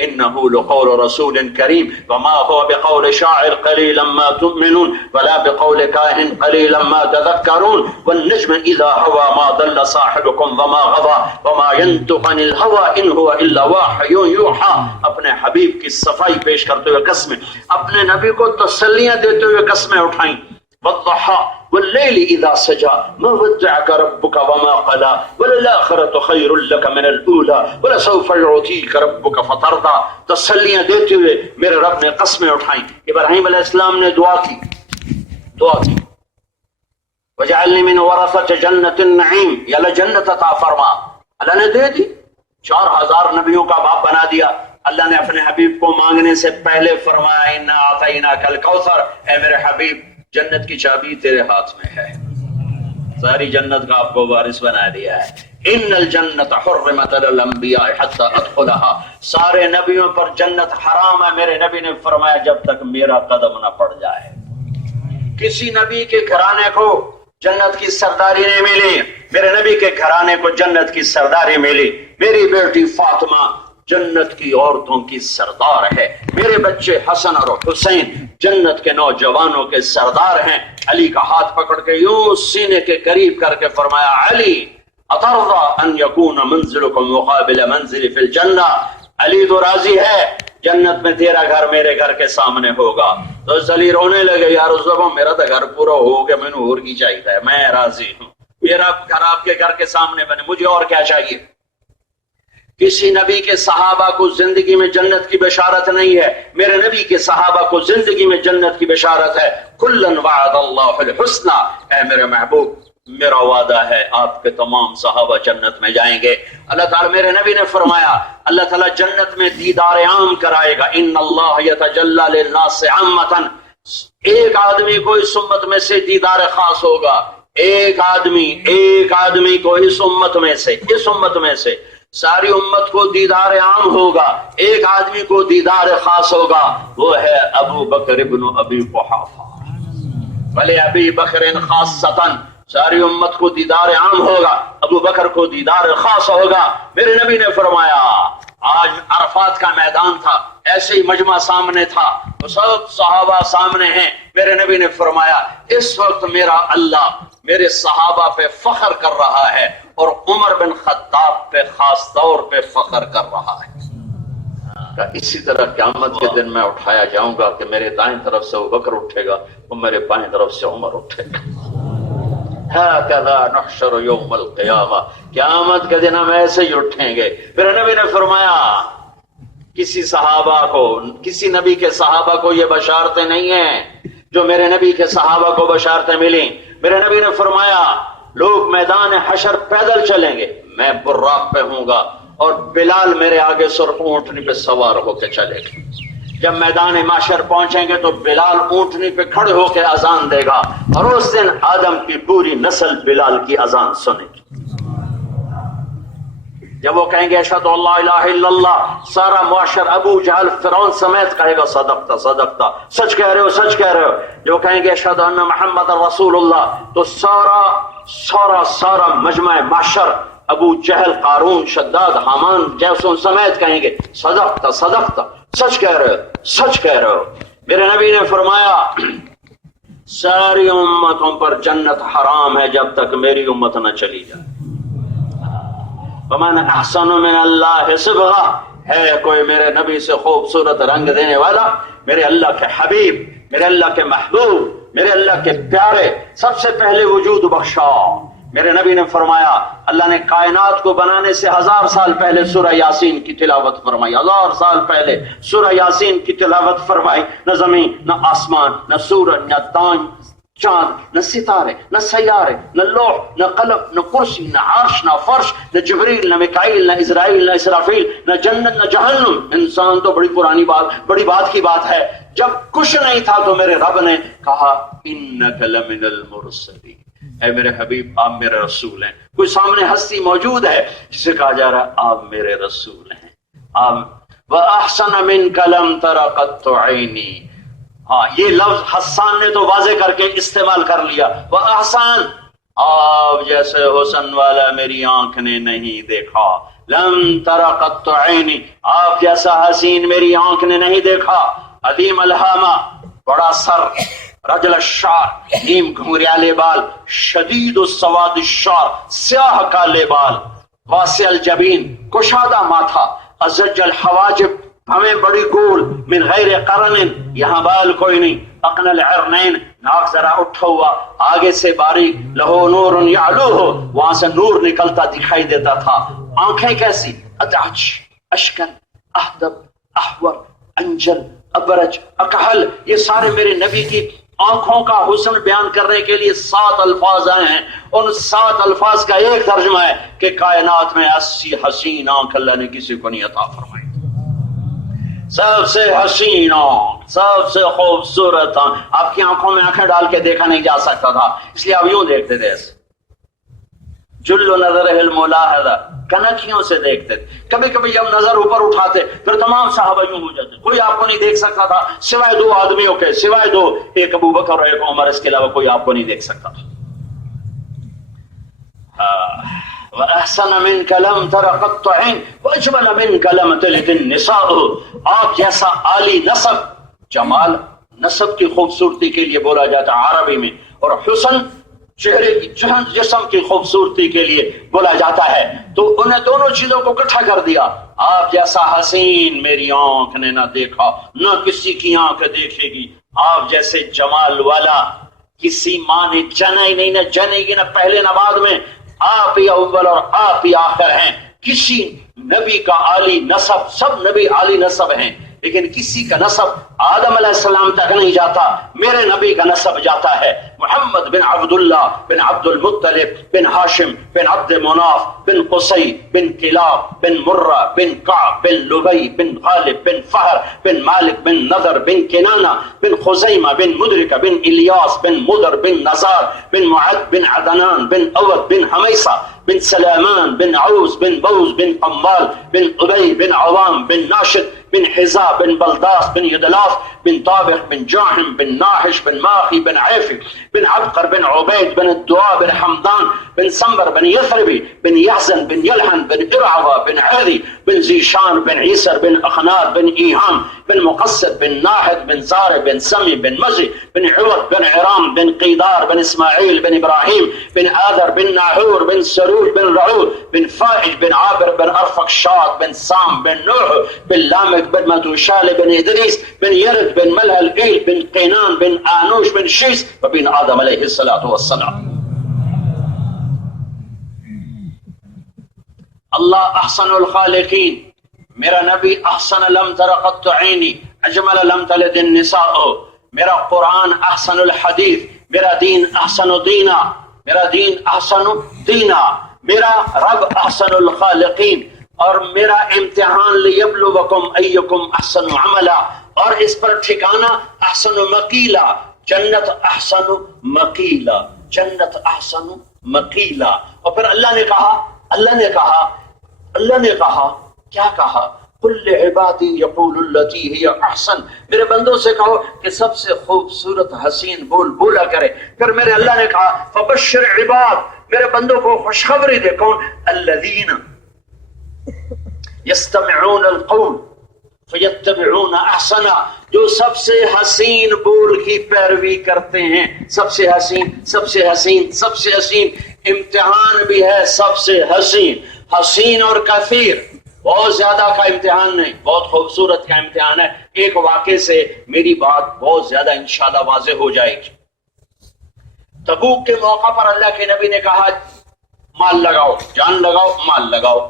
إنه لقول رسول كريم وما هو بقول شاعر قليلا ما تؤمنون ولا بقول كاهن قليلا ما تذكرون والنجم إذا هوى ما ضل صاحبكم وما غوى وما ينطق عن الهوى إن هو إلا وحي يوحى. اپنے حبیب کی صفائی پیش کرتے ہوئے قسمیں، اپنے نبی کو تسلیاں دیتے ہوئے قسمیں اٹھائیں. والضحى والليل إذا سجى ما ودعك ربك وما قلى وللآخرة خير لك من الأولى ولسوف يعطيك ربك فترضى. تسلیاں دیتے ہوئے میرے رب نے قسمیں اٹھائیں. ابراہیم علیہ السلام نے دعا کی وجعلنی من ورثۃ جنت النعیم، یا اللہ جنت عطا فرما. اللہ نے دے دی، 4000 نبیوں کا باپ بنا دیا. اللہ نے اپنے حبیب کو مانگنے سے پہلے فرمایا انا اعطیناک الکوثر، اے میرے حبیب جنت کی چابی تیرے ہاتھ میں ہے، ساری جنت کا آپ کو وارث بنا دیا ہے. ان الجنت حرمت علی الانبیاء حتی ادخلها، سارے نبیوں پر جنت حرام ہے، میرے نبی نے فرمایا جب تک میرا قدم نہ پڑ جائے. کسی نبی کے گھرانے کو جنت کی سرداری نہیں ملی، میرے نبی کے گھرانے کو جنت کی سرداری ملی. میری بیٹی فاطمہ جنت کی عورتوں کی سردار ہے، میرے بچے حسن اور حسین جنت کے نوجوانوں کے سردار ہیں. علی کا ہاتھ پکڑ کے یوں سینے کے قریب کر کے فرمایا علی اترضى ان يكون منزلك مقابل منزلي في الجنہ، علی تو راضی ہے جنت میں تیرا گھر میرے گھر کے سامنے ہوگا. تو علی رونے لگے، یا رسول اللہ میرا تو گھر پورا ہو گیا، میں نے اور کی چاہیے، میں راضی ہوں، میرا گھر آپ کے گھر کے سامنے بنے، مجھے اور کیا چاہیے. کسی نبی کے صحابہ کو زندگی میں جنت کی بشارت نہیں ہے، میرے نبی کے صحابہ کو زندگی میں جنت کی بشارت ہے. کلن وعد اللہ الحسنى، اے میرے محبوب میرا وعدہ ہے آپ کے تمام صحابہ جنت میں جائیں گے. اللہ تعالیٰ، میرے نبی نے فرمایا اللہ تعالیٰ جنت میں دیدار عام کرائے گا. ان اللہ یتجلی للناس عامۃ، ایک آدمی کو اس امت میں سے دیدار خاص ہوگا، ایک آدمی کو اس امت میں سے ساری امت کو دیدار عام ہوگا، ایک آدمی کو دیدار خاص ہوگا، وہ ہے ابو بکر ابن ابی قحافہ. ولی ابی بکر خاصتاً، ساری امت کو دیدار عام ہوگا، ابو بکر کو دیدار خاص ہوگا. میرے نبی نے فرمایا آج عرفات کا میدان تھا، ایسے ہی مجمع سامنے تھا، تو سب صحابہ سامنے ہیں. میرے نبی نے فرمایا اس وقت میرا اللہ میرے صحابہ پہ فخر کر رہا ہے اور عمر بن خطاب پہ خاص طور پہ فخر کر رہا ہے. اسی طرح قیامت کے دن میں اٹھایا جاؤں گا کہ میرے دائیں طرف سے ابو بکر اٹھے گا اور میرے بائیں طرف سے عمر اٹھے گا. هكذا نحشر يوم القیامہ، قیامت کے دن ہم ایسے ہی اٹھیں گے. میرے نبی نے فرمایا کسی نبی کے صحابہ کو یہ بشارتیں نہیں ہیں جو میرے نبی کے صحابہ کو بشارتیں ملیں. میرے نبی نے فرمایا لوگ میدان حشر پیدل چلیں گے، میں براق پہ ہوں گا اور بلال میرے آگے سرخ اونٹنی پہ سوار ہو کے چلے گا. جب میدان محشر پہنچیں گے تو بلال اونٹنی پہ کھڑے ہو کے اذان دے گا اور اس دن آدم کی پوری نسل بلال کی اذان سنے گی. جب وہ کہیں گے اشہد ان لا الہ الا اللہ، سارا معاشر ابو جہل فرعون سمیت کہے گا صدقتا صدقتا، سچ کہہ رہے ہو سچ کہہ رہے ہو. جو کہیں گے اشہد ان محمد رسول اللہ، تو سارا مجمع معاشر ابو جہل قارون شداد حامان جیسون سمیت کہیں گے صدقتا صدقتا، سچ کہہ رہے ہو سچ کہہ رہے ہو. میرے نبی نے فرمایا ساری امتوں پر جنت حرام ہے جب تک میری امت نہ چلی جائے. ومن احسن من اللہ صبغہ، ہے کوئی میرے نبی سے خوبصورت رنگ دینے والا؟ میرے اللہ کے حبیب، میرے اللہ کے محبوب، میرے اللہ کے پیارے سب سے پہلے وجود بخشا. میرے نبی نے فرمایا اللہ نے کائنات کو بنانے سے 1000 سال پہلے سورہ یاسین کی تلاوت فرمائی، 1000 سال پہلے سورہ یاسین کی تلاوت فرمائی. نہ زمین نہ آسمان نہ سورج نہ تان چاند نہ ستارے نہ سیارے نہ لوح نہ قلم نہ کرسی نہ عرش نہ فرش نہ جبریل نہ میکائیل نہ اسرائیل نہ اسرافیل نہ جنت نہ جہنم. انسان تو بڑی بات کی بات ہے. جب کچھ نہیں تھا تو میرے رب نے کہا انک لمن المرسلین، اے میرے حبیب آپ میرے رسول ہیں. کوئی سامنے ہستی موجود ہے جسے کہا جا رہا ہے آپ میرے رسول ہیں. وَأَحْسَنَ مِنْكَ لَمْ تَرَ قَطُّ عَيْنِي، ہاں یہ لفظ حسان نے تو واضح کر کے استعمال کر لیا. وَأَحْسَنَ، آپ جیسے حسن والا میری آنکھ نے نہیں دیکھا. لم تر قط عینی، آپ جیسا حسین میری آنکھ نے نہیں دیکھا. عظیم الہامہ، بڑا سر، رجل الشعر، نیم گھنگریالے بال، شدید السواد الشعر، سیاہ کالے بال، واسع الجبین، کشادہ ماتھا، ازج الحواجب، ہمیں بڑی گول، من غیر قرن، یہاں بال کوئی نہیں، اقن العرنین، ناک ذرا اٹھا ہوا، آگے سے باریک، لہو نور یعلوہ، وہاں سے نور نکلتا دکھائی دیتا تھا. آنکھیں کیسی؟ ادعج، اشکن، احدب، احور، انجل، ابرج، اکحل، یہ سارے میرے نبی کی آنکھوں کا حسن بیان کرنے کے لیے 7 الفاظ آئے ہیں. ان 7 الفاظ کا ایک ترجمہ ہے کہ کائنات میں ایسی حسین آنکھ اللہ نے کسی کو نہیں عطا فرمائی. سب سے حسین آنکھ، سب سے خوبصورت آنکھ. آپ کی آنکھوں میں آنکھیں ڈال کے دیکھا نہیں جا سکتا تھا، اس لیے آپ یوں دیکھتے تھے. جل نظر الملاحظہ، کنکھیوں سے دیکھتے تھے. کبھی کبھی جب نظر اوپر اٹھاتے پھر تمام صحابہ یوں ہو جاتے، کوئی آپ کو نہیں دیکھ سکتا تھا سوائے 2 آدمیوں کے، سوائے 2، ایک ابو بکر اور ایک عمر، اس کے علاوہ کوئی آپ کو نہیں دیکھ سکتا تھا. وَأَحْسَنَ مِنْكَ لَمْ تَرَ قَطُّ عَيْنٌ وَأَجْمَلَ مِنْكَ لَمْ تَلِدِ النِّسَاءُ. آپ جیسا عالی نسب، جمال نسب کی خوبصورتی کے لیے بولا جاتا ہے عربی میں، اور حسن چہرے کی جسم کی خوبصورتی کے لیے بولا جاتا ہے. تو انہیں دونوں چیزوں کو اکٹھا کر دیا. آپ جیسا حسین میری آنکھ نے نہ دیکھا، نہ کسی کی آنکھ دیکھے گی. آپ جیسے جمال والا کسی ماں نے جنا ہی نہیں، نہ جنے گی، نہ پہلے نہ بعد میں. آپ ہی اول اور آپ ہی آخر ہیں. کسی نبی کا عالی نسب، سب نبی عالی نسب ہیں، لیکن کسی کا نسب آدم علیہ السلام تک نہیں جاتا. میرے نبی کا نسب جاتا ہے محمد بن عبداللہ بن عبد المطلب بن ہاشم بن عبد مناف بن قصی بن کلاب بن مرہ بن کعب بن لبی بن غالب بن فہر بن مالک بن نضر بن کنانہ بن خزیمہ بن مدرکہ بن الیاس بن مدر بن نزار بن معد بن عدنان بن اود بن حمیصہ بن سلیمان بن عوز بن بوز بن قمال بن ابی بن عوام بن ناشد بن حزا بن بلداس بن يدلاف بن طابق بن جاحم بن ناحش بن ماخي بن عيفي بن عبقر بن عبيد بن الدواء بن حمدان بن سمبر بن يثربي بن يحزن بن يلحن بن إرعوى بن عذي بن زيشان بن عيسر بن أخنار بن إيهام بن مقصد بن ناحد بن زار بن سمي بن مزي بن عوض بن عرام بن قيدار بن إسماعيل بن إبراهيم بن آذر بن ناحور بن سروج بن رعود بن فائج بن عابر بن أرفقشاد بن سام بن نوح بن لامك بن متوشال بن إدريس بن يرد بن ملها الإيل بن قينان بن آنوش بن شيس وبن آدم عليه الصلاة والسلام. اللہ احسن الخالقین، میرا نبی احسن لم تر قط عینی اجمل لم تلد النساء، میرا قرآن احسن الحدیث، میرا دین احسن دینا، میرا دین احسن دینا، میرا رب احسن الخالقین، اور میرا امتحان لیبلوکم ایکم احسن عملا، اور اس پر ٹھکانہ احسن مقیلا، جنت احسن مقیلا، جنت احسن مقیلا. اور پھر اللہ نے کہا کیا کہا؟ قل عبادی یقول التی ہی احسن، میرے بندوں سے کہو کہ سب سے خوبصورت حسین بولا کرے. پھر میرے اللہ نے کہا فبشر عباد، میرے بندوں کو خوشخبری دے. کون؟ الذین یستمعون القول فیتبعون احسنا، جو سب سے حسین بول کی پیروی کرتے ہیں. سب سے حسین، سب سے حسین، سب سے حسین. امتحان بھی ہے سب سے حسین، حسین اور کثیر، بہت زیادہ کا امتحان نہیں، بہت خوبصورت کا امتحان ہے. ایک واقعے سے میری بات بہت زیادہ انشاءاللہ واضح ہو جائے گی. تبوک کے موقع پر اللہ کے نبی نے کہا مال لگاؤ، جان لگاؤ، مال لگاؤ.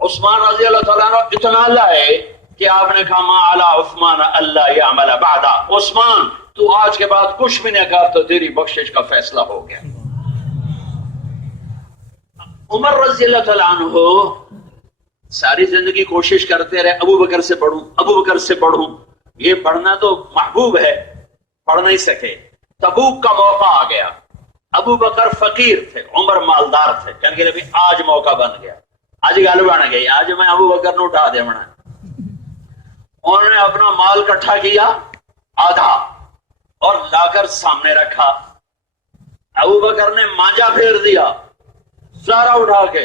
عثمان رضی اللہ تعالیٰ عنہ اتنا لائے کہ آپ نے کہا ما علی عثمان اللہ یعمل بعدا، عثمان تو آج کے بعد کچھ بھی نہ کر تو تیری بخشش کا فیصلہ ہو گیا. عمر رضی اللہ تعالیٰ عنہ ساری زندگی کوشش کرتے رہے ابو بکر سے پڑھوں، ابو بکر سے پڑھوں. یہ پڑھنا تو محبوب ہے، پڑھ نہیں سکے. تبوک کا موقع آ گیا، ابو بکر فقیر تھے، عمر مالدار تھے. کہنے کے لیے آج موقع بن گیا، آج گل بن گئی، آج میں ابو بکر نے اٹھا دیا. انہوں نے اپنا مال اکٹھا کیا آدھا اور لا کر سامنے رکھا. ابو بکر نے مانجا پھیر دیا سارا اٹھا کے.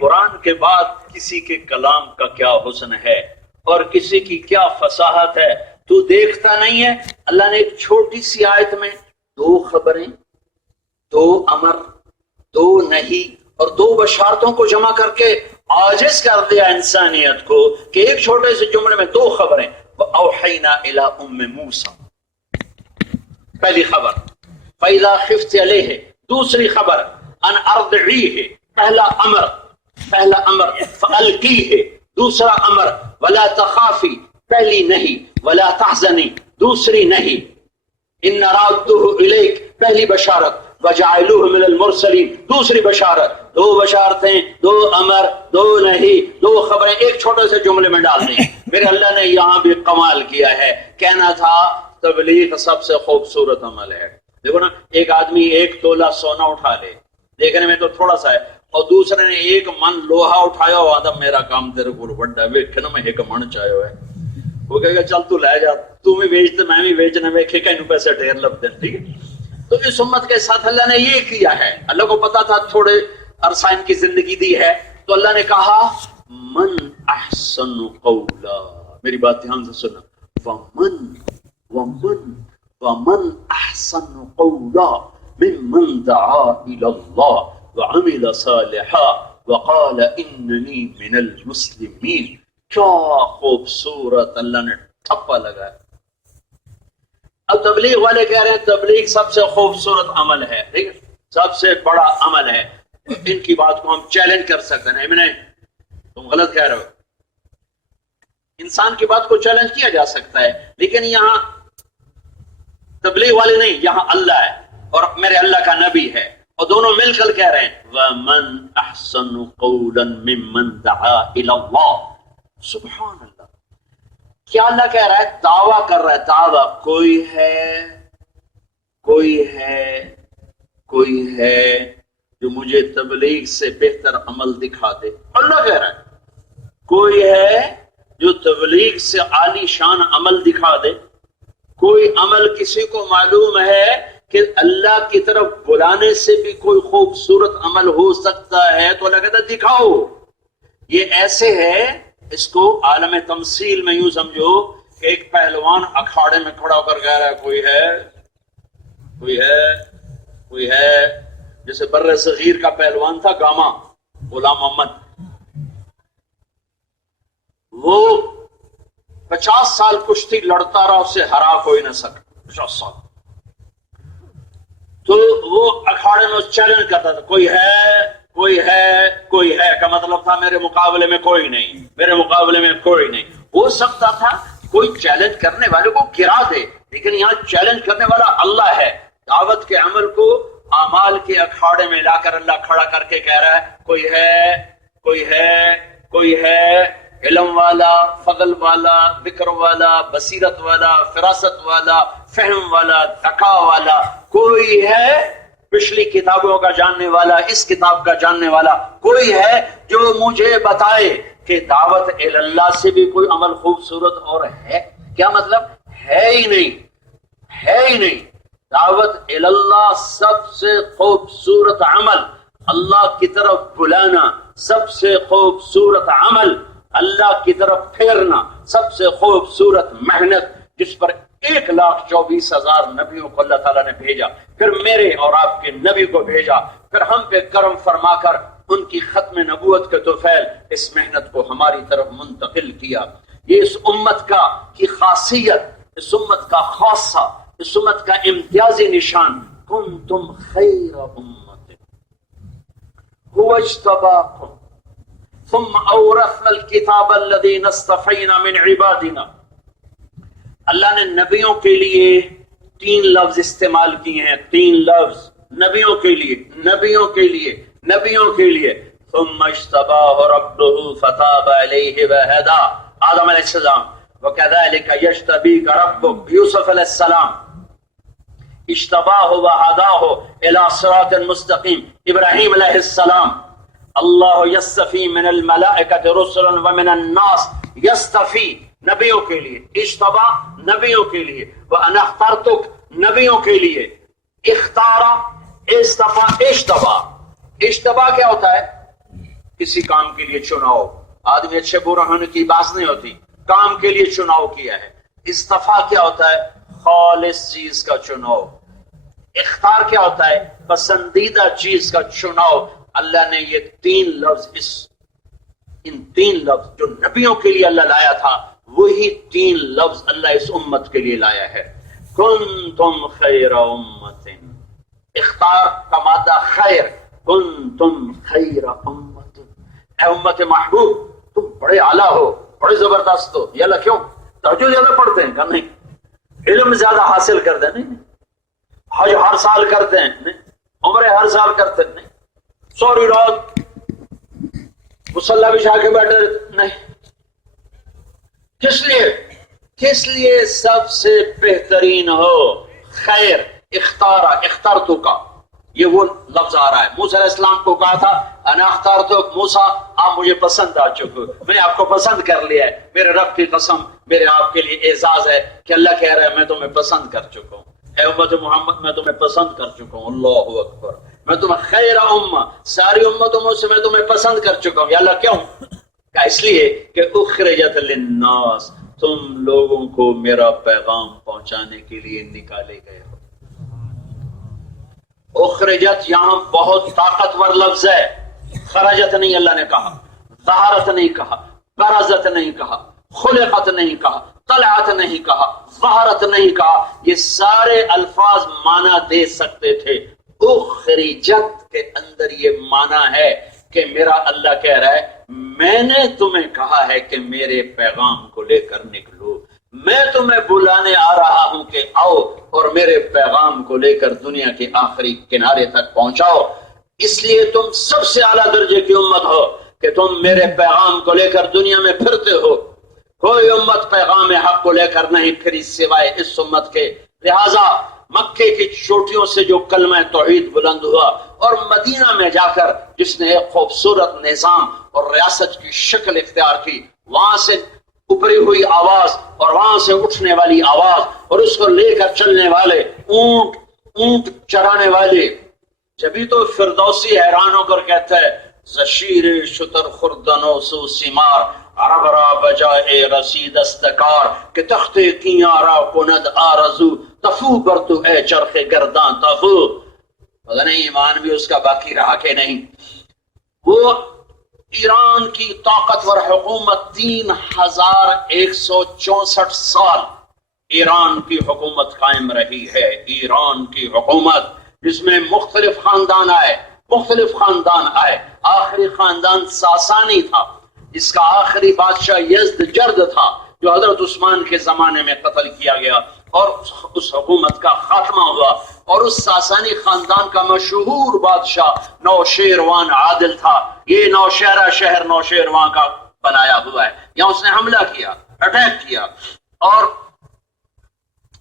قرآن کے بعد کسی کے کلام کا کیا حسن ہے اور کسی کی کیا فصاحت ہے، تو دیکھتا نہیں ہے؟ اللہ نے ایک چھوٹی سی آیت میں 2 خبریں، 2 امر، 2 نہیں اور 2 بشارتوں کو جمع کر کے عاجز کر دیا انسانیت کو کہ ایک چھوٹے سے جملے میں 2 خبریں۔ وَأَوْحَيْنَا إِلَىٰ أُمِّ مُوسَىٰ، پہلی خبر فَإِذَا خِفْتِ عَلَيْهِ، دوسری خبر أَنْ أَرْضِعِيهِ، پہلا امر فَأَلْقِيهِ، دوسرا امر وَلَا تَخَافِي، پہلی نہیں، وَلَا تَحْزَنِي، دوسری نہیں، إِنَّ رَادُّهُ إِلَيْكَ، پہلی بشارت، وَجَعَلُوهُ مِنَ الْمُرْسَلِينَ، دوسری بشارت، 2 بشارتیں، 2 امر، 2 نہیں، 2 خبریں ایک چھوٹے سے جملے میں ڈال دیں۔ میرے اللہ نے یہاں بھی کمال کیا ہے، کہنا تھا تبلیغ سب سے خوبصورت عمل ہے۔ دیکھو نا، ایک آدمی 1 تولہ سونا اٹھا لے، دیکھنے میں تو تھوڑا سا ہے، اور دوسرے نے 1 من لوہا اٹھایا ہوا تھا، میرا کام تیرے کو بڑا ہے، ویکھنا میں 1 من چاہیے ہے، وہ کہے گا چل تو لے جا، تو بھی بیچتے میں بھی بیچنا، ویکھے کہ انہوں پیسے ڈھیر لب دیں، ٹھیک ہے۔ تو اس امت کے ساتھ اللہ نے یہ کیا ہے، اللہ کو پتا تھا تھوڑے عرصہ ان کی زندگی دی ہے، تو اللہ نے کہا من احسن قولا، میری بات دھیان سے سننا، ومن احسن قولا ممن دعا الى اللہ وعمل صالحا وقال اننی من المسلمین۔ کیا خوبصورت اللہ نے ٹھپا لگا۔ اب تبلیغ والے کہہ رہے ہیں تبلیغ سب سے خوبصورت عمل ہے، ٹھیک ہے، سب سے بڑا عمل ہے، ان کی بات کو ہم چیلنج کر سکتے ہیں، تم غلط کہہ رہے ہو۔ انسان کی بات کو چیلنج کیا جا سکتا ہے، لیکن یہاں تبلیغ والے نہیں، یہاں اللہ ہے اور میرے اللہ کا نبی ہے، اور دونوں مل کر کہہ رہے ہیں وَمَنْ أَحْسَنُ قَوْلًا مِّمَّنْ دَعَا إِلَى اللَّهِ۔ سبحان اللہ، کیا اللہ کہہ رہا ہے؟ دعویٰ کر رہا ہے، دعویٰ کوئی ہے جو مجھے تبلیغ سے بہتر عمل دکھا دے۔ اللہ کہہ رہا ہے کوئی ہے جو تبلیغ سے عالی شان عمل دکھا دے۔ کوئی عمل کسی کو معلوم ہے کہ اللہ کی طرف بلانے سے بھی کوئی خوبصورت عمل ہو سکتا ہے، تو اللہ کہتا ہے دکھاؤ۔ یہ ایسے ہے، اس کو عالم تمثیل میں یوں سمجھو کہ ایک پہلوان اکھاڑے میں کھڑا ہو کر کہہ رہا ہے کوئی ہے، جیسے بر صغیر کا پہلوان تھا گاما غلام محمد، وہ 50 سال کشتی لڑتا رہا، اسے ہرا کوئی نہ سکا، 50 سال۔ تو وہ اکھاڑے میں چیلنج کرتا تھا کوئی ہے کا مطلب تھا میرے مقابلے میں کوئی نہیں۔ ہو سکتا تھا کوئی چیلنج کرنے والے کو گرا دے، لیکن یہاں چیلنج کرنے والا اللہ ہے۔ دعوت کے عمل کو اعمال کے اکھاڑے میں لا کر اللہ کھڑا کر کے کہہ رہا ہے کوئی ہے علم والا، فضل والا، ذکر والا، بصیرت والا، فراست والا، فہم والا، ذکا والا، کوئی ہے پچھلی کتابوں کا جاننے والا، اس کتاب کا جاننے والا، کوئی ہے جو مجھے بتائے کہ دعوت اللہ سے بھی کوئی عمل خوبصورت اور ہے۔ کیا مطلب؟ ہے ہی نہیں۔ دعوت اللہ سب سے خوبصورت عمل، اللہ کی طرف بلانا سب سے خوبصورت عمل، اللہ کی طرف پھیرنا سب سے خوبصورت محنت، جس پر 1,24,000 نبیوں کو اللہ تعالیٰ نے بھیجا، پھر میرے اور آپ کے نبی کو بھیجا، پھر ہم پہ کرم فرما کر ان کی ختم نبوت کے طفیل اس محنت کو ہماری طرف منتقل کیا۔ یہ اس امت کا کی خاصیت، اس امت کا خاصہ، اس امت کا امتیازی نشان، کنتم خیر امت هو اجتباکم ثم اورثنا الكتاب الذين اصطفينا من عبادنا۔ اللہ نے نبیوں کے لیے 3 لفظ استعمال کیے ہیں، 3 لفظ نبیوں کے لیے ثم اجتباه ربه فتاب عليه وهدى، آدم علیہ السلام، وكذلك يجتبيك ربك یوسف علیہ السلام، اجتباه وهداه الى صراط مستقیم ابراہیم علیہ السلام، اللہ یصطفی من الملائکۃ رسلا ومن الناس، یصطفی نبیوں کے لیے، اجتبا نبیوں کے لیے، وَأَنَا اخْتَرْتُكَ نبیوں کے لیے، اختارا، اجتبا کیا ہوتا ہے؟ کسی کام کے لیے چناؤ، آدمی اچھے برا ہونے کی بات نہیں ہوتی، کام کے لیے چناؤ کیا ہے۔ استفا کیا ہوتا ہے؟ خالص چیز کا چناؤ۔ اختار کیا ہوتا ہے؟ پسندیدہ چیز کا چناؤ۔ اللہ نے یہ تین لفظ ان تین لفظ جو نبیوں کے لیے اللہ لایا تھا، وہی تین لفظ اللہ اس امت کے لیے لایا ہے۔ کنتم خیر امت، اختار کا مادہ خیر، کنتم خیر امت، اے امت محبوب تم بڑے اعلیٰ ہو، بڑے زبردست ہو۔ یہ اللہ کیوں؟ تہجد زیادہ پڑھتے ہیں؟ کہ نہیں۔ علم زیادہ حاصل کرتے ہیں؟ نہیں۔ حج ہر سال کرتے ہیں؟ نہیں۔ عمرے ہر سال کرتے ہیں؟ نہیں۔ سوری رات مصلی بچھا کے بیٹھے؟ نہیں۔ کس لیے سب سے بہترین ہو؟ خیر، اختارا، اخترتو کا یہ وہ لفظ آ رہا ہے۔ موسیٰ علیہ السلام کو کہا تھا انا اخترتک موسیٰ، آپ مجھے پسند آ چکے، میں نے آپ کو پسند کر لیا ہے۔ میرے رب کی قسم، میرے آپ کے لیے اعزاز ہے کہ اللہ کہہ رہا ہے میں تمہیں پسند کر چکا ہوں، اے امت محمد میں تمہیں پسند کر چکا ہوں۔ اللہ اکبر، میں تمہیں خیر امہ، ساری امتوں سے میں تمہیں پسند کر چکا ہوں۔ یا اللہ کیوں؟ کہ اس لیے کہ اخرجت للناس، تم لوگوں کو میرا پیغام پہنچانے کے لیے نکالے گئے ہو۔ اخرجت یہاں بہت طاقتور لفظ ہے۔ خرجت نہیں اللہ نے کہا، ظہرت نہیں کہا، برزت نہیں کہا، خلقت نہیں کہا، طلعت نہیں کہا، ظہرت نہیں کہا۔ یہ سارے الفاظ معنی دے سکتے تھے۔ اخرجت کے اندر یہ معنی ہے کہ میرا اللہ کہہ رہا ہے میں نے تمہیں کہا ہے کہ میرے پیغام کو لے کر نکلو، میں تمہیں بلانے آ رہا ہوں کہ آؤ اور میرے پیغام کو لے کر دنیا کے آخری کنارے تک پہنچاؤ۔ اس لیے تم سب سے اعلیٰ درجے کی امت ہو کہ تم میرے پیغام کو لے کر دنیا میں پھرتے ہو۔ کوئی امت پیغام حق کو لے کر نہیں پھری سوائے اس امت کے۔ لہذا مکے کی چوٹیوں سے جو کلمہ توحید بلند ہوا اور مدینہ میں جا کر جس نے ایک خوبصورت نظام اور ریاست کی شکل اختیار کی، وہاں سے ابری ہوئی آواز اور وہاں سے اٹھنے والی آواز اور اس کو لے کر چلنے والے اونٹ چرانے والے، جبھی تو فردوسی حیران ہو کر کہتا ہے زشیر شتر خوردنو سو سیمار عرب را بجائے رسید استکار کہ تخت کیاں را کند آرزو تفو بر تو اے چرخ گردان تفو۔ پتہ نہیں ایمان بھی اس کا باقی رہا کہ نہیں۔ وہ ایران کی طاقتور حکومت 3164 سال ایران کی حکومت قائم رہی ہے۔ ایران کی حکومت جس میں مختلف خاندان آئے، آخری خاندان ساسانی تھا، اس کا آخری بادشاہ یزدجرد تھا جو حضرت عثمان کے زمانے میں قتل کیا گیا اور اس حکومت کا خاتمہ ہوا۔ اور اس ساسانی خاندان کا مشہور بادشاہ نوشیروان عادل تھا۔ یہ نوشہرہ شہر نوشیروان کا بنایا ہوا ہے، یہاں اس نے حملہ کیا، اٹیک کیا اور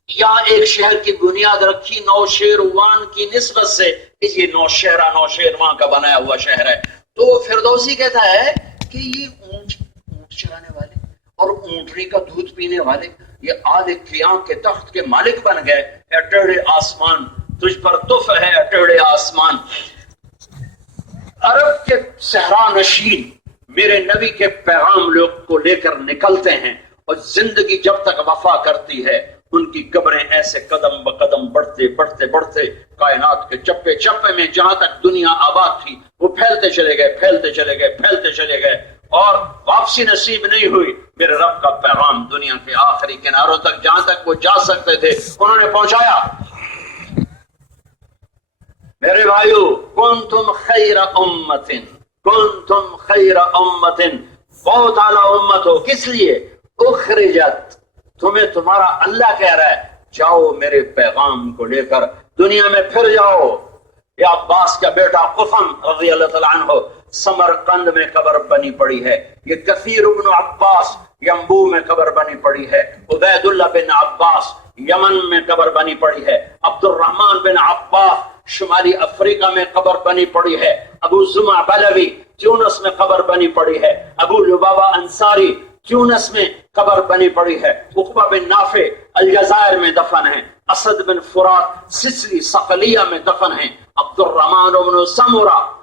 یہاں ایک شہر کی بنیاد رکھی نوشیروان کی نسبت سے، اس یہ نوشہرہ نوشیروان کا بنایا ہوا شہر ہے۔ تو فردوسی کہتا ہے کہ یہ اونٹ چلانے والے اور اونٹنی کا دودھ پینے والے یہ آل قیام کے تخت کے مالک بن گئے۔ اے ٹیڑھے آسمان تجھ پر تف ہے، اے ٹیڑھے آسمان۔ عرب کے صحرا نشین میرے نبی کے پیغام لوگ کو لے کر نکلتے ہیں اور زندگی جب تک وفا کرتی ہے ان کی قبریں ایسے قدم بقدم بڑھتے بڑھتے بڑھتے کائنات کے چپے چپے میں جہاں تک دنیا آباد تھی وہ پھیلتے چلے گئے، پھیلتے چلے گئے، پھیلتے چلے گئے اور واپسی نصیب نہیں ہوئی۔ میرے رب کا پیغام دنیا کے آخری کناروں تک جہاں تک وہ جا سکتے تھے انہوں نے پہنچایا۔ میرے بھائیو، کنتم خیر امت، کنتم خیر امت، بہت اعلیٰ امت ہو۔ کس لیے؟ اخرجت، تمہیں تمہارا اللہ کہہ رہا ہے جاؤ میرے پیغام کو لے کر دنیا میں پھر جاؤ۔ یہ عباس کا بیٹا قفم رضی اللہ تعالیٰ عنہ سمرقند میں قبر بنی پڑی ہے۔ یہ کثیر ابن عباس ینبو میں قبر بنی پڑی ہے۔ عبید اللہ بن عباس یمن میں قبر بنی پڑی ہے۔ عبد الرحمن بن عباس شمالی افریقہ میں قبر بنی پڑی ہے۔ ابو زمع بلوی تیونس میں قبر بنی پڑی ہے۔ ابو لبابہ انصاری تیونس میں قبر بنی پڑی ہے۔ عقبہ بن نافع الجزائر میں دفن ہیں۔ اسد بن فرات سسلی صقلیہ میں دفن ہیں۔ عبد الرحمن بن سمرہ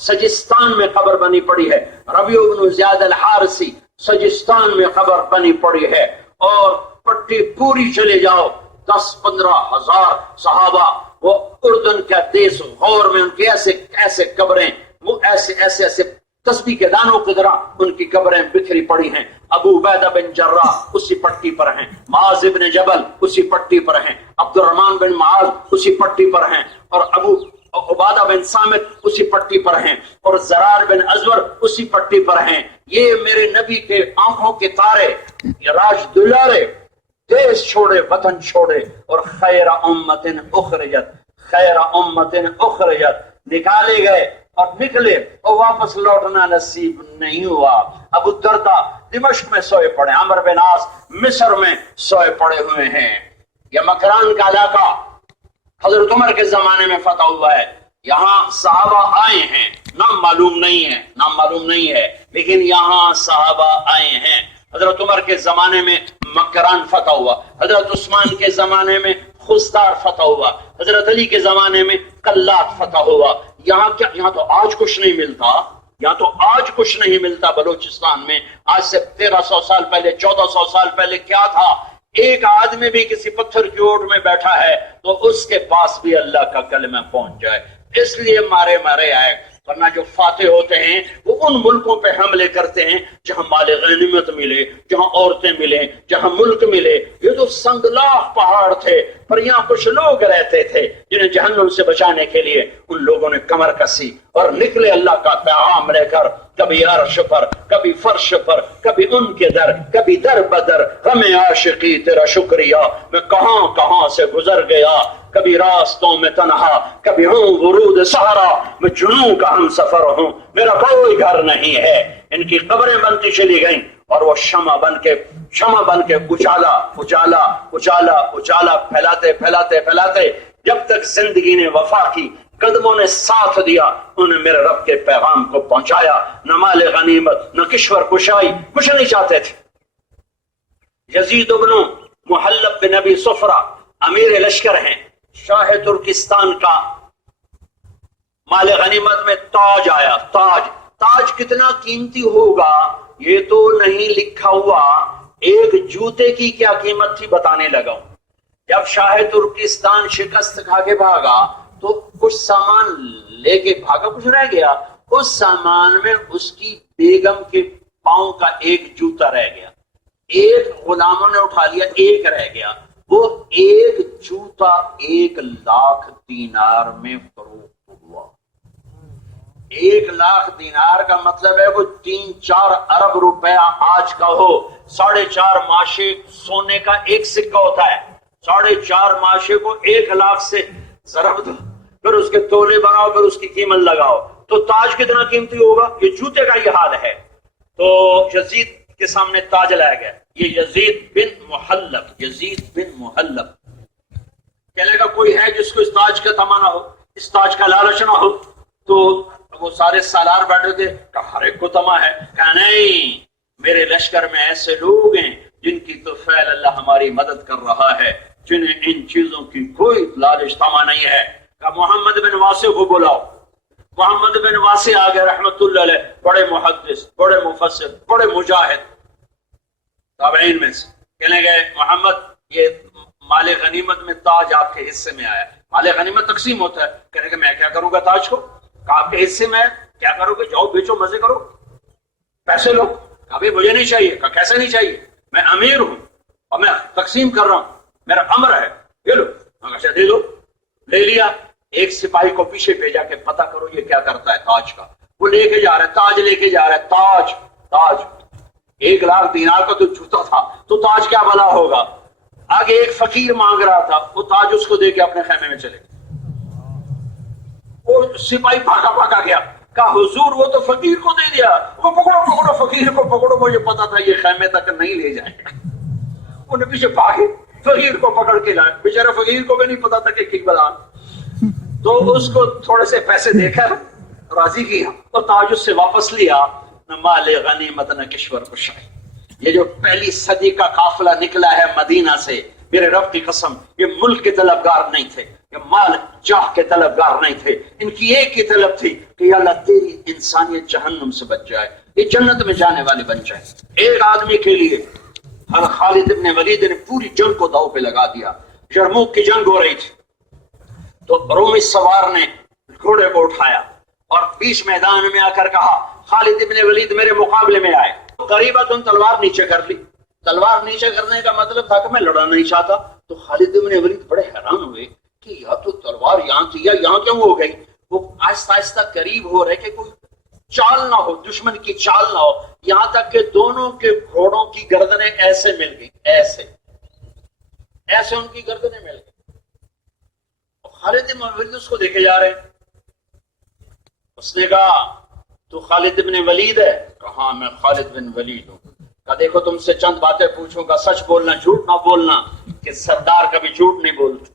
سجستان میں قبر بنی پڑی ہے، ربیع بن زیاد الحارثی سجستان میں قبر بنی پڑی ہے، اور پٹی پوری چلے جاؤ 10-15 ہزار صحابہ وہ اردن کا دیس غور میں ان کے ایسے ایسے قبریں، وہ ایسے ایسے ایسے تسبیح کے دانوں کی طرح ان کی قبریں بکھری پڑی ہیں۔ ابو عبیدہ بن جراح اسی پٹی پر ہیں، معاذ بن جبل اسی پٹی پر ہیں، عبد الرحمن بن معاذ اسی پٹی پر ہیں، اور ابو عبادہ بن صامت اسی پٹی پر ہیں، اور زرار بن ازور اسی پٹی پر ہیں۔ یہ میرے نبی کے آنکھوں کے تارے، یہ راج دلارے، دیش چھوڑے وطن چھوڑے، اور خیر امت اخرجت، خیر امت اخرجت نکالے گئے اور نکلے اور واپس لوٹنا نصیب نہیں ہوا۔ ابو الدرداء دمشق میں سوئے پڑے، عمرو بن عاص مصر میں سوئے پڑے ہوئے ہیں۔ یہ مکران کا علاقہ حضرت عمر کے زمانے میں فتح ہوا ہے، یہاں صحابہ آئے ہیں، نام معلوم نہیں ہے، نام معلوم نہیں ہے، لیکن یہاں صحابہ آئے ہیں۔ حضرت عمر کے زمانے میں مکران فتح ہوا، حضرت عثمان کے زمانے میں خزدار فتح ہوا، حضرت علی کے زمانے میں قلات فتح ہوا۔ یہاں کیا، یہاں تو آج کچھ نہیں ملتا، یہاں تو آج کچھ نہیں ملتا بلوچستان میں۔ آج سے 1300 سال پہلے، 1400 سال پہلے کیا تھا؟ ایک آدمی بھی کسی پتھر کی اوٹ میں بیٹھا ہے تو اس کے پاس بھی اللہ کا کلمہ پہنچ جائے، اس لیے مارے مارے آئے۔ ورنہ جو فاتح ہوتے ہیں وہ ان ملکوں پہ حملے کرتے ہیں جہاں مال غنیمت ملے، جہاں عورتیں ملیں، جہاں ملک ملے۔ یہ تو سنگلاخ پہاڑ تھے، پر یہاں کچھ لوگ رہتے تھے جنہیں جہنم سے بچانے کے لیے ان لوگوں نے کمر کسی اور نکلے اللہ کا پیغام لے کر، کبھی عرش پر، کبھی فرش پر، کبھی ان کے در، کبھی در بدر۔ غم عاشقی تیرا شکریہ میں کہاں کہاں سے گزر گیا، کبھی راستوں میں تنہا، کبھی ہوں ورود صحرا، میں جنوں کا ہم سفر ہوں، میرا کوئی گھر نہیں ہے۔ ان کی قبریں بنتی چلی گئیں اور وہ شمع بن کے اجالا اجالا اجالا اجالا پھیلاتے پھیلاتے پھیلاتے، جب تک زندگی نے وفا کی، قدموں نے ساتھ دیا، انہیں میرے رب کے پیغام کو پہنچایا۔ نہ مال غنیمت، نہ کشور کشائی، کچھ نہیں چاہتے تھے۔ یزید بن محلب بن ابی صفرہ امیر لشکر ہیں، شاہ ترکستان کا۔ مال غنیمت میں تاج آیا، تاج کتنا قیمتی ہوگا یہ تو نہیں لکھا ہوا، ایک جوتے کی کیا قیمت تھی بتانے لگا ہوں۔ جب شاہ ترکستان شکست کھا کے بھاگا تو کچھ سامان لے کے بھاگا، کچھ رہ گیا، اس سامان میں اس کی بیگم کے پاؤں کا ایک جوتا رہ گیا، ایک غلاموں نے اٹھا لیا، ایک رہ گیا۔ وہ ایک جوتا 1,00,000 دینار میں فروخت ہوا۔ 1,00,000 دینار کا مطلب ہے وہ 3-4 ارب روپیہ آج کا ہو۔ 4.5 ماشے سونے کا ایک سکہ ہوتا ہے، 4.5 ماشے کو 1,00,000 سے ضرب دو، پھر اس کے تولے بناؤ، پھر اس کی قیمت لگاؤ، تو تاج کتنا قیمتی ہوگا؟ یہ جوتے کا یہ حال ہے۔ تو یزید کے سامنے تاج لایا گیا، یہ یزید بن محلب کہنے کا کوئی ہے جس کو اس تاج کا تمنا ہو، اس تاج کا لالچ نہ ہو؟ تو وہ سارے سالار بیٹھے تھے، کہا ہر ایک کو تما ہے، کہا نہیں، میرے لشکر میں ایسے لوگ ہیں جن کی تو فعل اللہ ہماری مدد کر رہا ہے، جنہیں ان چیزوں کی کوئی لالچ تما نہیں ہے۔ کہا محمد بن واسع کو بلاؤ۔ محمد بن واسع آگے رحمت اللہ علیہ، بڑے محدث، بڑے مفسر، بڑے مجاہد تابعین میں سے، کہنے گئے محمد یہ مال غنیمت میں تاج آپ کے حصے میں آیا، مال غنیمت تقسیم ہوتا ہے۔ کہنے کہ میں کیا کروں گا تاج کو؟ کہا آپ کے حصے میں کیا کرو گے؟ جاؤ بیچو، مزے کرو، پیسے لو۔ کہا بھائی مجھے نہیں چاہیے۔ کہا کیسے نہیں چاہیے؟ میں امیر ہوں اور میں تقسیم کر رہا ہوں، میرا امر ہے، یہ لو۔ اچھا دے دو، لے لیا۔ ایک سپاہی کو پیچھے بھیجا کہ پتہ کرو یہ کیا کرتا ہے تاج کا۔ وہ لے کے جا رہا ہے تاج، لے کے جا رہا ہے تاج 1,00,000 دینار کا تو جوتا تھا، تو تاج کیا بھلا ہوگا؟ آگے ایک فقیر مانگ رہا تھا، وہ تاج اس کو دے کے اپنے خیمے میں چلے گئے۔ وہ سپاہی بھاگا گیا، کہا حضور وہ تو فقیر کو دے دیا۔ وہ پکڑو فقیر کو پکڑو، مجھے پتا تھا یہ خیمے تک نہیں لے جائے گا۔ انہیں پیچھے بھاگے، فقیر کو پکڑ کے لائے، بیچارے فقیر کو بھی نہیں پتا تھا کہ کی بلان، تو اس کو تھوڑے سے پیسے دے کر راضی کیا اور تاج اس سے واپس لیا۔ نہ مال غنیمت نہ کشور کشائی۔ یہ جو پہلی صدی کا قافلہ نکلا ہے مدینہ سے، میرے رب کی قسم یہ ملک کے طلبگار نہیں تھے، یہ مال جاہ کے طلبگار نہیں تھے، ان کی ایک ہی طلب تھی کہ یا اللہ تیری انسانیت جہنم سے بچ جائے، یہ جنت میں جانے والے بن جائے۔ ایک آدمی کے لیے ہر خالد ابن ولید نے پوری جنگ کو داؤ پہ لگا دیا۔ یرموک کی جنگ ہو رہی تھی تو رومی سوار نے گھوڑے کو اٹھایا اور بیچ میدان میں آ کر کہا خالد ابن ولید میرے مقابلے میں آئے۔ قریبا تم تلوار نیچے کر لی۔ تلوار نیچے کرنے کا مطلب تھا کہ میں لڑنا نہیں چاہتا۔ تو خالد ابن ولید بڑے حیران ہوئے کہ یا تو تلوار یہاں تھی یا یہاں کیوں ہو گئی۔ وہ آہستہ آہستہ قریب ہو رہے کہ کوئی چال نہ ہو، دشمن کی چال نہ ہو، یہاں تک کہ دونوں کے گھوڑوں کی گردنیں ایسے مل گئی، ایسے ایسے ان کی گردنیں مل گئی۔ خالد ابن ولید اس کو دیکھے جا رہے ہیں۔ اس نے کہا تو خالد ابن ولید ہے؟ کہا میں خالد بن ولید ہوں۔ کہا دیکھو تم سے چند باتیں پوچھوں گا، سچ بولنا جھوٹ نہ بولنا، کہ سردار کبھی جھوٹ نہیں بولتے۔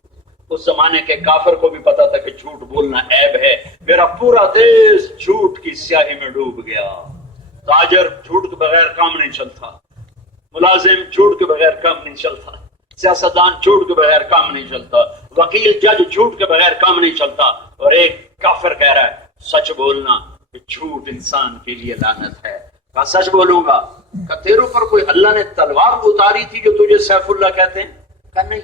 اس زمانے کے کافر کو بھی پتا تھا کہ جھوٹ بولنا عیب ہے۔ میرا پورا دیش جھوٹ کی سیاہی میں ڈوب گیا۔ تاجر جھوٹ کے بغیر کام نہیں چلتا، ملازم جھوٹ کے بغیر کام نہیں چلتا، سیاستدان جھوٹ کے بغیر کام نہیں چلتا، وکیل جج جھوٹ کے بغیر کام نہیں چلتا۔ اور ایک کافر کہہ رہا ہے سچ بولنا کہ جھوٹ انسان کے لیے لعنت ہے۔ کہا سچ بولوں گا۔ کہا تیرے اوپر کوئی اللہ نے تلوار اتاری تھی جو تجھے سیف اللہ کہتے ہیں؟ کہا نہیں،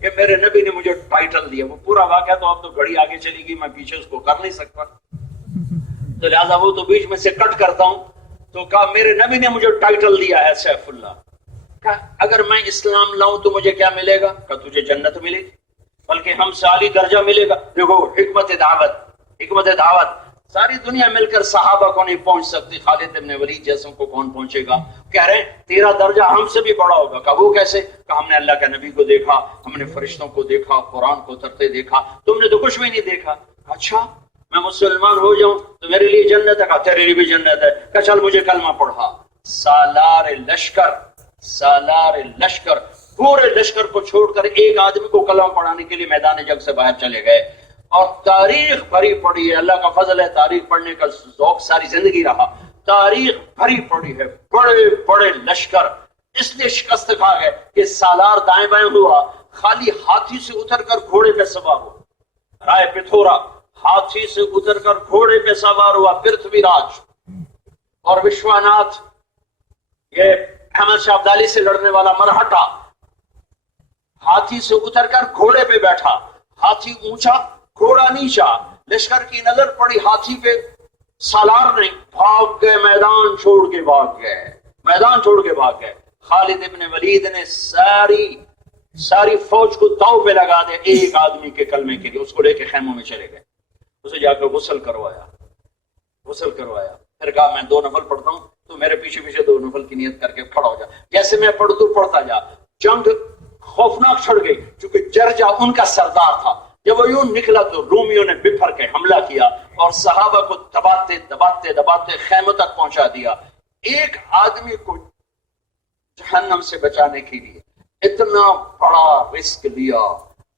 کہ میرے نبی نے مجھے ٹائٹل دیا۔ وہ پورا واقعہ تو اب تو گھڑی آگے چلی گئی، میں پیچھے اس کو کر نہیں سکتا، تو لہٰذا وہ تو بیچ میں سے کٹ کرتا ہوں۔ تو کہا میرے نبی نے مجھے ٹائٹل دیا ہے سیف اللہ۔ کہا اگر میں اسلام لاؤں تو مجھے کیا ملے گا؟ کہا تجھے جنت ملے گی، بلکہ ہم سے عالی درجہ ملے گا۔ دیکھو حکمت دعوت ساری دنیا مل کر صحابہ کو نہیں پہنچ سکتی، خالد ابن ولید جیسوں کو کون پہنچے گا؟ کہہ رہے ہیں تیرا درجہ ہم سے بھی بڑا ہوگا۔ کہا وہ کیسے؟ کہا ہم نے اللہ کے نبی کو دیکھا، ہم نے فرشتوں کو دیکھا، قرآن کو اترتے دیکھا، تم نے تو کچھ بھی نہیں دیکھا۔ اچھا میں مسلمان ہو جاؤں تو میرے لیے جنت ہے؟ کہا تیرے لیے بھی جنت ہے۔ کہا چل مجھے کلمہ پڑھا۔ سالار لشکر پورے لشکر کو چھوڑ کر ایک آدمی کو کلمہ پڑھانے کے لیے میدان جنگ سے باہر چلے گئے۔ اور تاریخ بھری پڑی ہے، اللہ کا فضل ہے، تاریخ پڑھنے کا ذوق ساری زندگی رہا۔ تاریخ بھری پڑی ہے، بڑے بڑے لشکر اس لیے شکست کھا گئے کہ سالار دائیں بائیں ہوا، خالی ہاتھی سے اتر کر گھوڑے پہ سوار ہوا۔ رائے پتھورا ہاتھی سے اتر کر گھوڑے پہ سوار ہوا، پرتھوی راج اور وشواناتھ یہ احمد شاہ ابدالی سے لڑنے والا مرہٹا ہاتھی سے اتر کر گھوڑے پہ بیٹھا، ہاتھی اونچا گھوڑا نیچا، لشکر کی نظر پڑی ہاتھی پہ، سالار نہیں، بھاگ گئے، میدان چھوڑ کے بھاگ گئے۔ خالد ابن ولید نے ساری فوج کو داؤ پہ لگا دے ایک آدمی کے کلمے کے لیے، اس کو لے کے خیموں میں چلے گئے، اسے جا کے غسل کروایا، پھر کہا میں 2 نفل پڑھتا ہوں تو میرے پیچھے 2 نفل کی نیت کر کے کھڑا ہو جا، جیسے میں پڑھتا جا۔ جنگ خوفناک چھڑ گئی کیونکہ جرجا ان کا سردار تھا۔ جب وہ یوں نکلا تو رومیوں نے بفر کے حملہ کیا اور صحابہ کو دباتے خیموں تک پہنچا دیا۔ ایک آدمی کو جہنم سے بچانے کے لیے اتنا بڑا رسک لیا،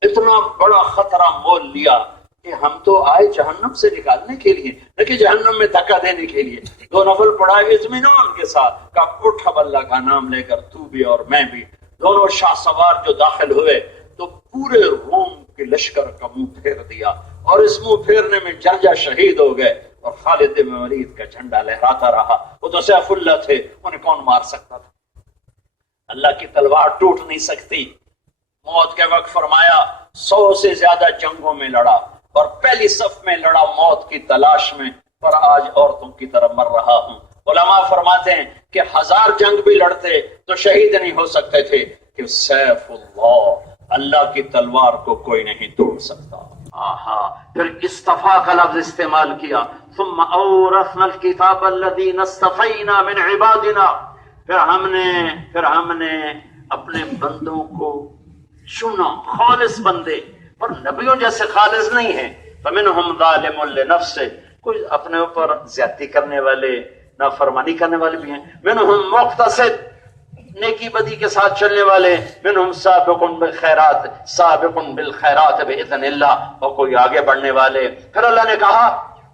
اتنا بڑا خطرہ مول لیا کہ ہم تو آئے جہنم سے نکالنے کے لیے، نہ کہ جہنم میں دھکا دینے کے لیے۔ 2 نفل پڑھائے اطمینان کے ساتھ، کہا اٹھ اب اللہ کا نام لے کر تو بھی اور میں بھی۔ دونوں شاہ سوار جو داخل ہوئے تو پورے روم کے لشکر کا منہ پھیر دیا، اور اس منہ پھیرنے میں جرجا شہید ہو گئے اور خالد بن ولید کا جھنڈا لہراتا رہا۔ وہ تو سیف اللہ تھے، انہیں کون مار سکتا تھا؟ اللہ کی تلوار ٹوٹ نہیں سکتی۔ موت کے وقت فرمایا 100 سے زیادہ جنگوں میں لڑا اور پہلی صف میں لڑا موت کی تلاش میں، پر آج عورتوں کی طرح مر رہا ہوں۔ علماء فرماتے ہیں کہ 1000 جنگ بھی لڑتے تو شہید نہیں ہو سکتے تھے، کہ سیف اللہ کی تلوار کو کوئی نہیں توڑ سکتا۔ پھر استفا کا لفظ استعمال کیا، ثم اورثنا الکتاب الذین اصطفینا من عبادنا، پھر ہم نے اپنے بندوں کو چنا، خالص بندے، پر نبیوں جیسے خالص نہیں ہیں۔ فمنہم ظالم لنفسہ، کوئی اپنے اوپر زیادتی کرنے والے، نافرمانی کرنے والے بھی ہیں، منہم مقتصد، نیکی بدی کے ساتھ چلنے والے، منہم سابق بالخیرات باذن اللہ، اور کوئی آگے بڑھنے والے۔ پھر اللہ نے کہا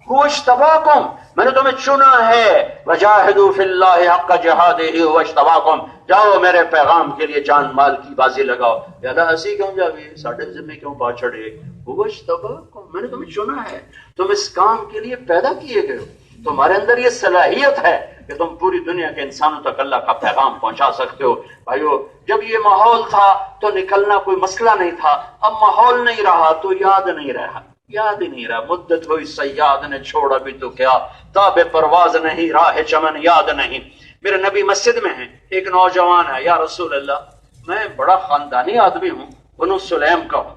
هو اجتباکم، میں نے تمہیں چنا ہے، وجاہدوا فی اللہ حق جہادہ هو اجتباکم، جاؤ میرے پیغام کے لیے جان مال کی بازی لگاؤ. یا اللہ ہنسی کیوں جاوی، ساڑھے ذمے کیوں پا چڑھے، هو اجتباکم، میں نے تمہیں چنا ہے، تم اس کام کے لیے پیدا کیے گئے ہو، تمہارے اندر یہ صلاحیت ہے کہ تم پوری دنیا کے انسانوں تک اللہ کا پیغام پہنچا سکتے ہو. بھائیو جب یہ ماحول تھا تو نکلنا کوئی مسئلہ نہیں تھا، اب ماحول نہیں رہا تو یاد نہیں رہا، یاد ہی نہیں رہا. مدت ہوئی سیاد نے چھوڑا بھی تو کیا، تاب پرواز نہیں راہ چمن یاد نہیں. میرے نبی مسجد میں ہیں، ایک نوجوان ہے، یا رسول اللہ میں بڑا خاندانی آدمی ہوں، بنو سلیم کا ہوں،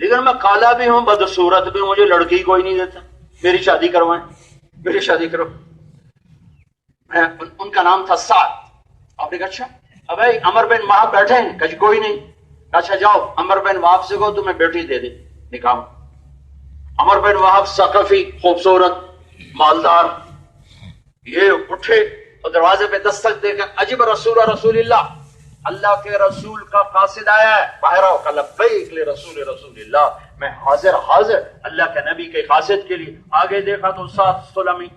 لیکن میں کالا بھی ہوں، بدصورت بھی ہوں، مجھے لڑکی کوئی نہیں دیتا، میری شادی کروائیں، میری شادی کرو. ان کا نام تھا سعد. آپ نے کہا اچھا اب عمر بن وہاب بیٹھے ہیں، کہ کوئی نہیں. اچھا جاؤ عمر بن وہاب سے کہو تمہیں بیٹی دے دے نکاح. عمر بن وہاب ثقفی، خوبصورت، مالدار، یہ اٹھے اور دروازے پہ دستک دے کر عجب رسول اللہ، اللہ کے رسول کا قاصد آیا ہے، باہر آؤ. کہ لبیک رسول اللہ، میں حاضر اللہ کے نبی کے قاصد کے لیے. آگے دیکھا تو سعد سلمی.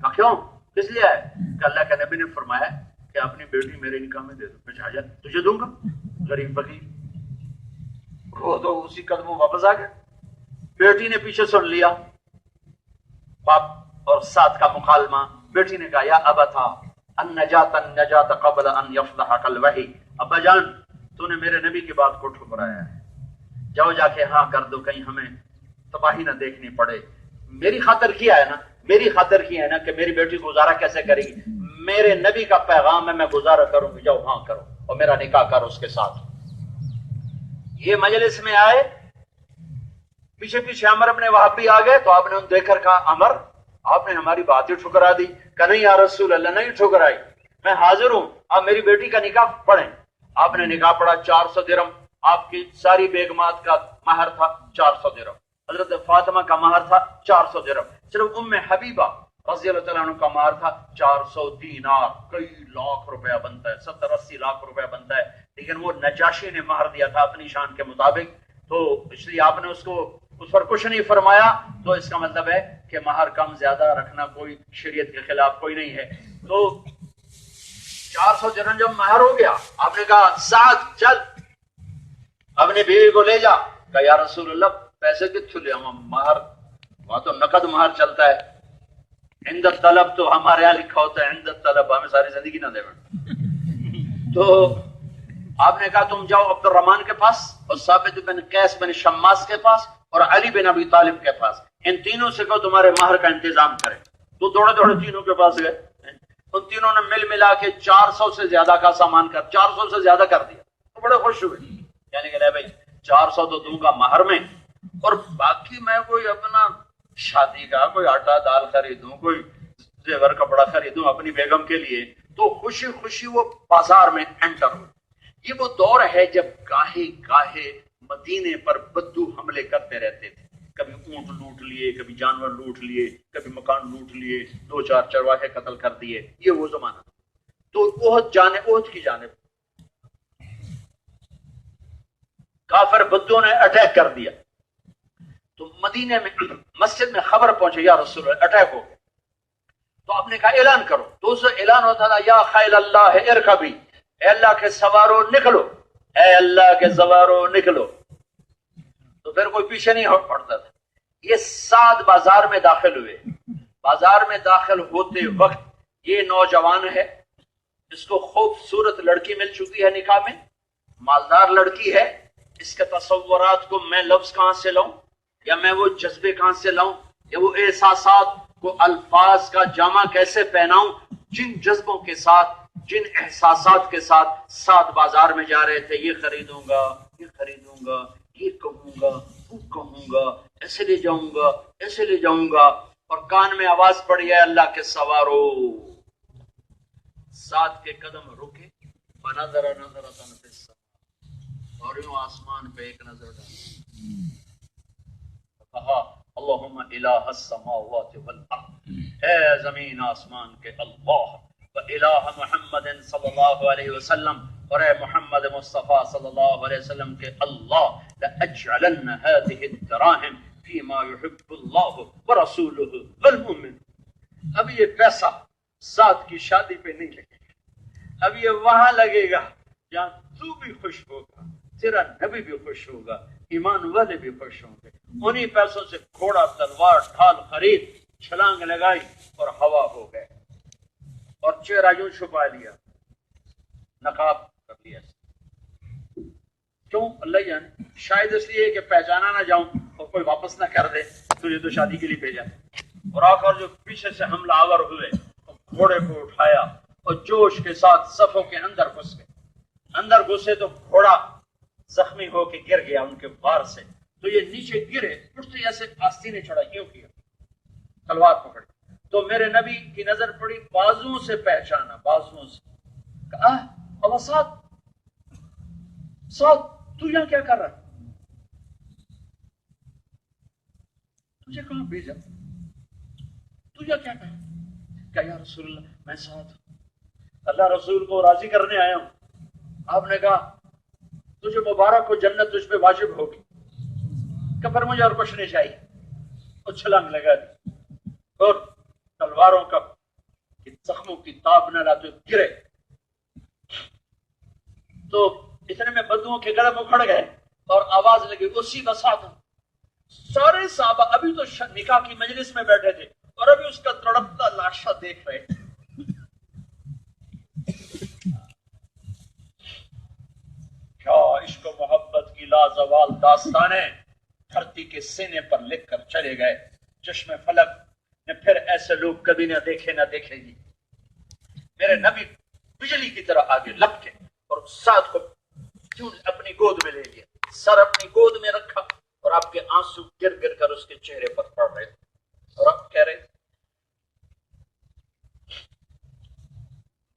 کہا کیوں، کس لیے ہے؟ کہ اللہ کے نبی نے فرمایا کہ اپنی بیٹی میرے نکاح میں دے دو. میں حاجت تجھے دوں گا، غریب فقیر. وہ تو اسی قدموں واپس آ گئے. بیٹی نے پیچھے سن لیا باپ اور سعد کا مکالمہ. بیٹی نے کہا یا ابتا النجات قبل ان یفضحک الوحی، ابا جان تو نے میرے نبی کی بات کو ٹھکرایا ہے، جاؤ جا کے ہاں کر دو، کہیں ہمیں تباہی نہ دیکھنی پڑے. میری خاطر کیا ہے نا، میری خاطر کیا ہے نا کہ میری بیٹی گزارا کیسے کرے گی، میرے نبی کا پیغام ہے، میں گزارا کروں گی، جاؤ ہاں کرو اور میرا نکاح کرو اس کے ساتھ. یہ مجلس میں آئے، پیچھے پیچھے عمر ابن وہاب بھی آ گئے، تو آپ نے ان دیکھ کر کہا عمر آپ نے ہماری بات ہی ٹھکرا دی. کہ نہیں یا رسول اللہ نہیں ٹھکرائی، میں حاضر ہوں، آپ میری بیٹی کا نکاح پڑھیں. آپ نے نکاح پڑھا. 400 درہم آپ کی ساری بیگمات کا مہر تھا، 400 درہم. حضرت فاطمہ کا مہر تھا 400 درہم. صرف ام حبیبہ رضی اللہ تعالیٰ عنہ کا مہر تھا 400 دینار. کئی لاکھ روپیہ بنتا ہے، 70-80 لاکھ روپیہ بنتا ہے. لیکن وہ نجاشی نے مہر دیا تھا اپنی شان کے مطابق، تو اس لیے آپ نے اس پر کچھ نہیں فرمایا. تو اس کا مطلب ہے کہ مہر کم زیادہ رکھنا کوئی شریعت کے خلاف کوئی نہیں ہے. تو 400 درہم جب مہر ہو گیا، آپ نے کہا سعد چل اپنی بیوی کو لے جا. کہا یا رسول اللہ پیسے کتنے لے، مہر وہاں تو نقد مہر چلتا ہے، عند طلب تو ہمارے یہاں لکھا ہوتا ہے عند طلب، ہمیں ساری زندگی نہ دے. تو آپ نے کہا تم جاؤ عبد الرحمن کے پاس اور ثابت بن قیس بن شماس کے پاس اور علی بن ابی طالب کے پاس، ان تینوں سے کہو تمہارے مہر کا انتظام کرے. تو دوڑے دوڑے تینوں کے پاس گئے. ان تینوں نے مل ملا کے 400 سے زیادہ کا سامان 400 سے زیادہ کر دیا. تو بڑے خوش ہوئے، یعنی کہ بھائی 400 تو دوں گا مہر میں، اور باقی میں کوئی اپنا شادی کا کوئی آٹا دال خریدوں، کوئی زیور کپڑا خریدوں اپنی بیگم کے لیے. تو خوشی خوشی وہ بازار میں انٹر ہوئے. یہ وہ دور ہے جب گاہے گاہے مدینے پر بدو حملے کرتے رہتے تھے. کبھی اونٹ لوٹ لیے، کبھی جانور لوٹ لیے، کبھی مکان لوٹ لیے، 2-4 چرواہے قتل کر دیے. یہ وہ زمانہ. تو احد کی جانب کافر بدو نے اٹیک کر دیا. تو مدینے میں مسجد میں خبر پہنچے یا رسول اللہ اٹیک ہو گیا. تو آپ نے کہا اعلان کرو. تو اس اعلان ہوتا تھا یا خیل اللہ ارکبی، اے اللہ کے سوارو نکلو، اے اللہ کے سوارو نکلو. تو پھر کوئی پیچھے نہیں پڑتا تھا. یہ سعد بازار میں داخل ہوئے. بازار میں داخل ہوتے وقت یہ نوجوان ہے، اس کو خوبصورت لڑکی مل چکی ہے نکاح میں، مالدار لڑکی ہے. اس کے تصورات کو میں لفظ کہاں سے لاؤں، یا میں وہ جذبے کہاں سے لاؤں، یا وہ احساسات کو الفاظ کا جامع کیسے پہناؤں، جن جذبوں کے ساتھ، جن احساسات کے ساتھ ساتھ بازار میں جا رہے تھے. یہ خریدوں گا، یہ خریدوں گا، یہ کہوں گا، وہ کہوں گا، ایسے لے جاؤں گا، ایسے لے جاؤں گا. اور کان میں آواز پڑی ہے اللہ کے سوارو. ساتھ کے قدم رکے، نظر اور یوں آسمان پہ ایک نظر ڈالی. کہا اللہم الہ السماوات والارض، اے زمین آسمان کے اللہ، و الہ محمد صلی اللہ علیہ وسلم، اور اے محمد مصطفیٰ صلی اللہ علیہ وسلم کے اللہ، لأجعلن هذه الدراهم فیما یحب اللہ ورسولہ والمؤمن. اب یہ پیسہ ذات کی شادی پہ نہیں لگے گا، اب یہ وہاں لگے گا جہاں تو بھی خوش ہوگا، تیرا نبی بھی خوش ہوگا، ایمان والے بھی خوش ہوں گے. انہی پیسوں سے گھوڑا تلوار ڈھال خرید، چھلانگ لگائی اور ہوا ہو گئے، اور چہرہ یوں چھپا لیا، نقاب کر لیا. کیوں؟ اللہ جانے، شاید اس لیے کہ پہچانا نہ جاؤں اور کوئی واپس نہ کر دے، تجھے تو شادی کے لیے بھیجا. اور آخر جو پیچھے سے حملہ آور ہوئے، گھوڑے کو اٹھایا اور جوش کے ساتھ صفوں کے اندر گھس گئے. اندر گھسے تو گھوڑا زخمی ہو کے گر گیا ان کے وار سے، تو یہ نیچے گرے، اٹھتے ایسے آستینے چڑھا، کیوں کیا؟ تلوار پکڑ. تو میرے نبی کی نظر پڑی، بازوؤں سے پہچانا، بازوؤں سے. کہا اللہ سعد، سعد تو یہاں کیا کر رہا ہے؟ تجھے کہاں بھیجا؟ تو یہاں کیا کر رہا ہے؟ کہ یا رسول اللہ میں سعد ہوں، اللہ رسول کو راضی کرنے آیا ہوں. آپ نے کہا تجھے مبارک ہو، جنت تجھ پہ واجب ہوگی. کہ پر مجھے اور کچھ نہیں چاہیے. اور چھلانگ لگا دی اور تلواروں کا زخموں کی تاب نہ لاتے گرے. تو اتنے میں بدوؤں کے قدم اکھڑ گئے اور آواز لگی اسی بساط. سارے صحابہ ابھی تو نکاح کی مجلس میں بیٹھے تھے اور ابھی اس کا تڑپتا لاشا دیکھ رہے. کیا عشق و محبت کی لازوال داستانیں دھرتی کے سینے پر لکھ کر چلے گئے. چشم فلک نے پھر ایسے لوگ کبھی نہ دیکھے نہ دیکھے گی. میرے نبی بجلی کی طرح آگے لپکے اور ساتھ کو اپنی گود میں لے لیا، سر اپنی گود میں رکھا اور آپ کے آنسو گر گر کر اس کے چہرے پر پڑ رہے اور آپ کہہ رہے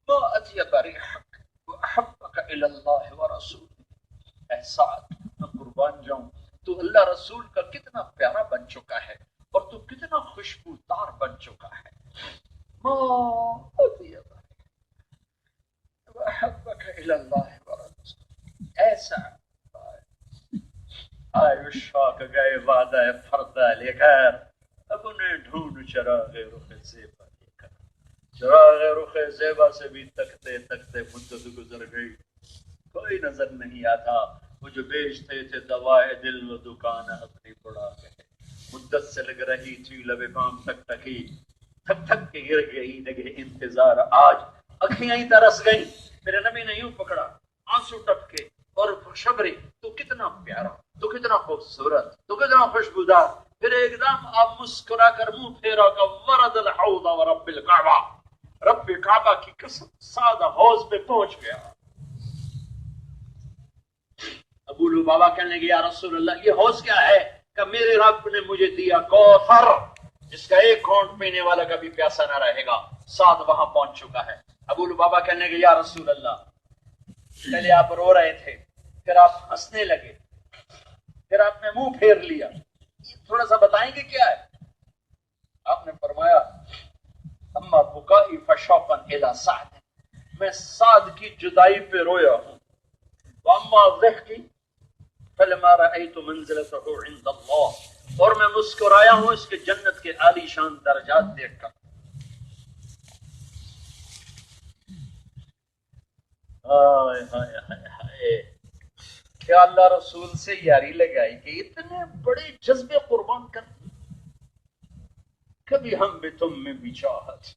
ما اطیب ریحک واحبک الی اللہ ورسول. اے سعد میں قربان جاؤں، تو اللہ رسول کا کتنا پیارا بن چکا ہے اور تو کتنا خوشبودار بن چکا ہے. ما اطیب واحبک الی اللہ ورسول. ایسا آئے شاک گئے وعدہ فردہ لے کر، اب انہیں ڈھونڈ چراغ رخ زیبا لے کر. چراغ رخ زیبا سے بھی تکتے تکتے مدت گزر گئی، کوئی نظر نہیں آتا. وہ جو بیچتے تھے دوائے دل و دکان اپنی بڑھا گئے. مدت سے لگ رہی تھی لب کام تک ٹکی، تھک تھک کے گر گئی لگے انتظار. آج اکھیاں ہی ترس گئی. میرے نبی نے یوں پکڑا، آنسو ٹپکے اور شبری تو کتنا پیارا، تو کتنا خوبصورت، تو کتنا خوشبودار. پھر ایک دم آپ مسکرا کر منہ پھیرا کہ ورد الحوض ورب الکعبہ، رب کعبہ کی قسم سادہ حوض پہ پہنچ گیا. ابو لبابہ کہنے لگے یا رسول اللہ یہ حوض کیا ہے؟ کہ میرے رب نے مجھے دیا کوثر، جس کا ایک گھونٹ پینے والا کبھی پیاسا نہ رہے گا. سعد وہاں پہنچ چکا ہے. ابو لبابہ کہنے لگے یا رسول اللہ پہلے آپ رو رہے تھے، پھر آپ ہنسنے لگے، پھر آپ نے منہ پھیر لیا، تھوڑا سا بتائیں گے کیا ہے؟ آپ نے فرمایا اما بکائی فشوقا الی سعد، میں سعد کی جدائی پہ رویا ہوں. واما ضحکی فلما رأیت منزلته عند اللہ، اور میں مسکرایا ہوں اس کے جنت کے عالی شان درجات دیکھ کر. ہائے ہائے ہائے ہائے، کیا اللہ رسول سے یاری لگائی کہ اتنے بڑے جذبے قربان کر. کبھی ہم بھی تم میں بھی چاہت،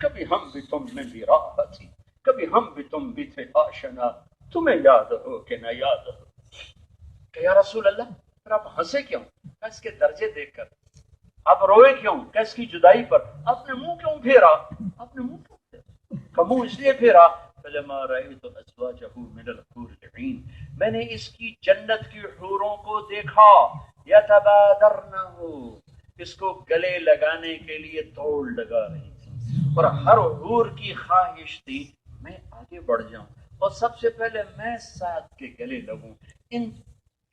کبھی ہم بھی تم میں بھی راحت، کبھی ہم بھی تم بھی تھے آشنا، تمہیں یاد ہو کہ نہ یاد ہو. کہ یا رسول اللہ پھر آپ ہنسے کیوں؟ کہ اس کے درجے دیکھ کر. آپ روئے کیوں؟ کہ اس کی جدائی پر. آپ نے منہ کیوں پھیرا؟ آپ نے منہ کیوں پھیرا؟ کہ منہ اس لیے پھیرا فلما رأیت ازواجہ من الحور العین، میں نے اس کی جنت کی حوروں کو دیکھا، یتبادرنہ، اس کو گلے لگانے کے لیے دوڑ لگا رہی تھی. اور ہر حور کی خواہش تھی میں آگے بڑھ جاؤں اور سب سے پہلے میں سعد کے گلے لگوں.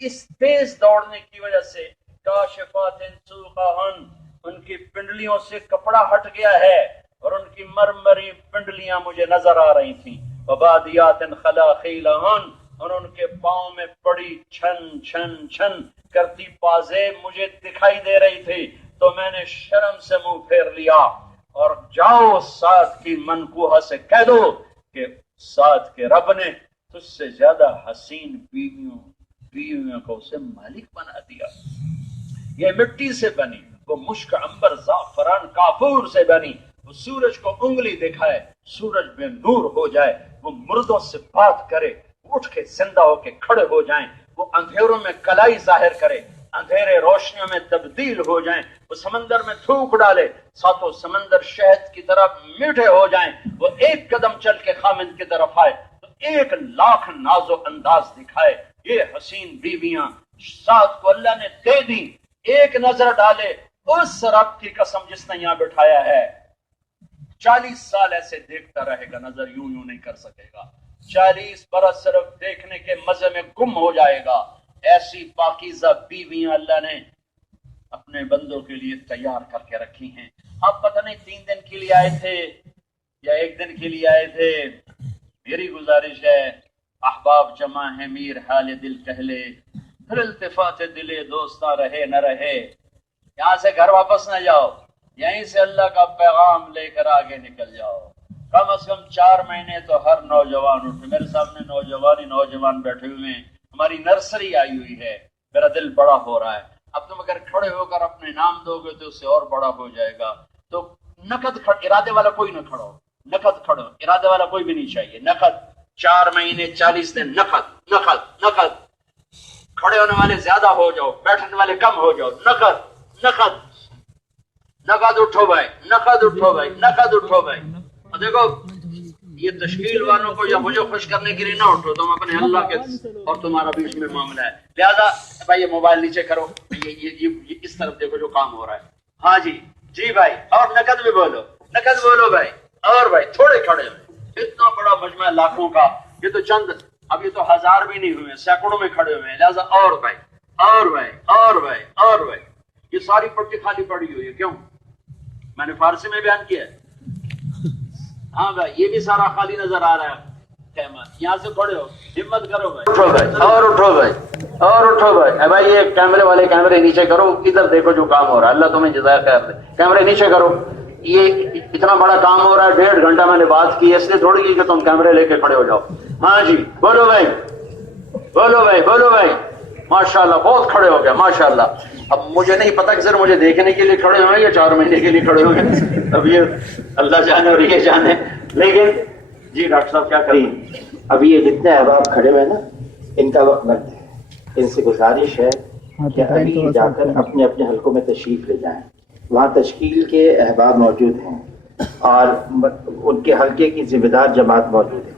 اس تیز دوڑنے کی وجہ سے کاشفات سوقہن، ان کی پنڈلیوں سے کپڑا ہٹ گیا ہے اور ان کی مرمری پنڈلیاں مجھے نظر آ رہی تھیں. وبادیات خلاخیلہن، اور ان کے پاؤں میں پڑی چھن چھن چھن کرتی پازیب مجھے دکھائی دے رہی تھی، تو میں نے شرم سے منہ پھیر لیا اور جاؤ سعد کی منقوہ سے کہہ دو کہ سعد کے رب نے تجھ سے زیادہ حسین بیویوں کو اسے مالک بنا دیا. یہ مٹی سے بنی، وہ مشک عنبر زعفران کافور سے بنی، وہ سورج کو انگلی دکھائے سورج بے نور ہو جائے، وہ مردوں سے بات کرے اٹھ کے زندہ ہو کے کھڑے ہو جائیں، وہ اندھیروں میں کلائی ظاہر کرے اندھیرے روشنیوں میں تبدیل ہو جائیں، وہ سمندر میں تھوک ڈالے ساتوں سمندر شہد کی طرح میٹھے ہو جائیں، وہ ایک قدم چل کے خامند کی طرف آئے تو 1,00,000 ناز و انداز دکھائے. یہ حسین بیویاں سعد کو اللہ نے دے دی. ایک نظر ڈالے اس رب کی قسم جس نے یہاں بٹھایا ہے، 40 سال ایسے دیکھتا رہے گا، نظر یوں نہیں کر سکے گا. 40 برس صرف دیکھنے کے مزے میں گم ہو جائے گا. ایسی پاکیزہ بیویاں اللہ نے اپنے بندوں کے لیے تیار کر کے رکھی ہیں. آپ پتہ نہیں 3 دن کے لیے آئے تھے یا 1 دن کے لیے آئے تھے. میری گزارش ہے احباب جمع ہے میر حال دل کہہ لے، پھر التفات دلے دوستاں رہے نہ رہے. یہاں سے گھر واپس نہ جاؤ، یہیں سے اللہ کا پیغام لے کر آگے نکل جاؤ. کم از کم 4 مہینے تو ہر نوجوان اٹھے. میرے سامنے نوجوان بیٹھے ہوئے ہیں، ہماری نرسری آئی ہوئی ہے. میرا دل بڑا ہو رہا ہے. اب تم اگر کھڑے ہو کر اپنے نام دو گے تو اس سے اور بڑا ہو جائے گا. تو نقد ارادے والا کوئی نہ کھڑو، نقد کھڑو، ارادے والا کوئی بھی نہیں چاہیے. نقد 4 مہینے 40 دن نقد نقد نقد. کھڑے ہونے والے زیادہ ہو جاؤ، بیٹھنے والے کم ہو جاؤ. نقد نقد نقد اٹھو بھائی، نقد اٹھو بھائی، نقد اٹھو بھائی. اور دیکھو یہ تشکیل والوں کو یا مجھے خوش کرنے کے لیے نہ اٹھو، تم اپنے اللہ کے اور تمہارا بیچ میں معاملہ ہے. لہذا بھائی یہ موبائل نیچے کرو، یہ اس طرف دیکھو جو کام ہو رہا ہے. ہاں جی بھائی، اور نقد بھی بولو، نقد بولو بھائی. اور بھائی تھوڑے کھڑے ہوئے، اتنا بڑا مجمع لاکھوں کا، یہ تو چند، اب یہ تو 1000 بھی نہیں ہوئے، سینکڑوں میں کھڑے ہوئے ہیں. لہذا اور بھائی اور بھائی اور بھائی اور بھائی. یہ ساری پٹی خالی پڑی ہوئی ہے. کیوں؟ میں نے فارسی میں بیان کیا ہے. ہاں بھائی یہ بھی سارا خالی نظر آ رہا ہے. یہاں سے کھڑے ہو، ہمت کرو بھائی. اٹھو بھائی اور اٹھو بھائی اور اٹھو بھائی. اے بھائی یہ کیمرے والے کیمرے نیچے کرو، ادھر دیکھو جو کام ہو رہا ہے. اللہ تمہیں جزائے خیر دے. کیمرے نیچے کرو. یہ اتنا بڑا کام ہو رہا ہے، 1.5 گھنٹہ میں نے بات کی، اس لیے تھوڑی کی کہ تم کیمرے لے کے کھڑے ہو جاؤ. ہاں جی بولو بھائی، بولو بھائی، بولو بھائی. ماشاءاللہ بہت کھڑے ہو گئے ماشاءاللہ. اب مجھے نہیں پتا کہ صرف مجھے دیکھنے کے لیے کھڑے ہوئے یا 4 مہینے کے لیے کھڑے ہوئے. اب یہ اللہ جانے اور یہ جانے. لیکن جی ڈاکٹر صاحب کیا کریں. ابھی یہ جتنے احباب کھڑے ہوئے نا، ان کا وقت بند ہے. ان سے گزارش ہے کہ ابھی جا کر اپنے اپنے حلقوں میں تشریف لے جائیں. وہاں تشکیل کے احباب موجود ہیں اور ان کے حلقے کی ذمہ دار جماعت موجود ہے.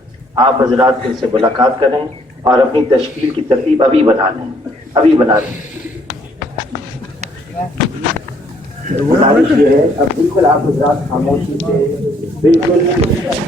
آپ حضرات ان سے ملاقات کریں اور اپنی تشکیل کی ترتیب ابھی بنا لیں، ابھی بنا لیں. گزارش یہ ہے اب بالکل آپ حضرات خاموشی سے بالکل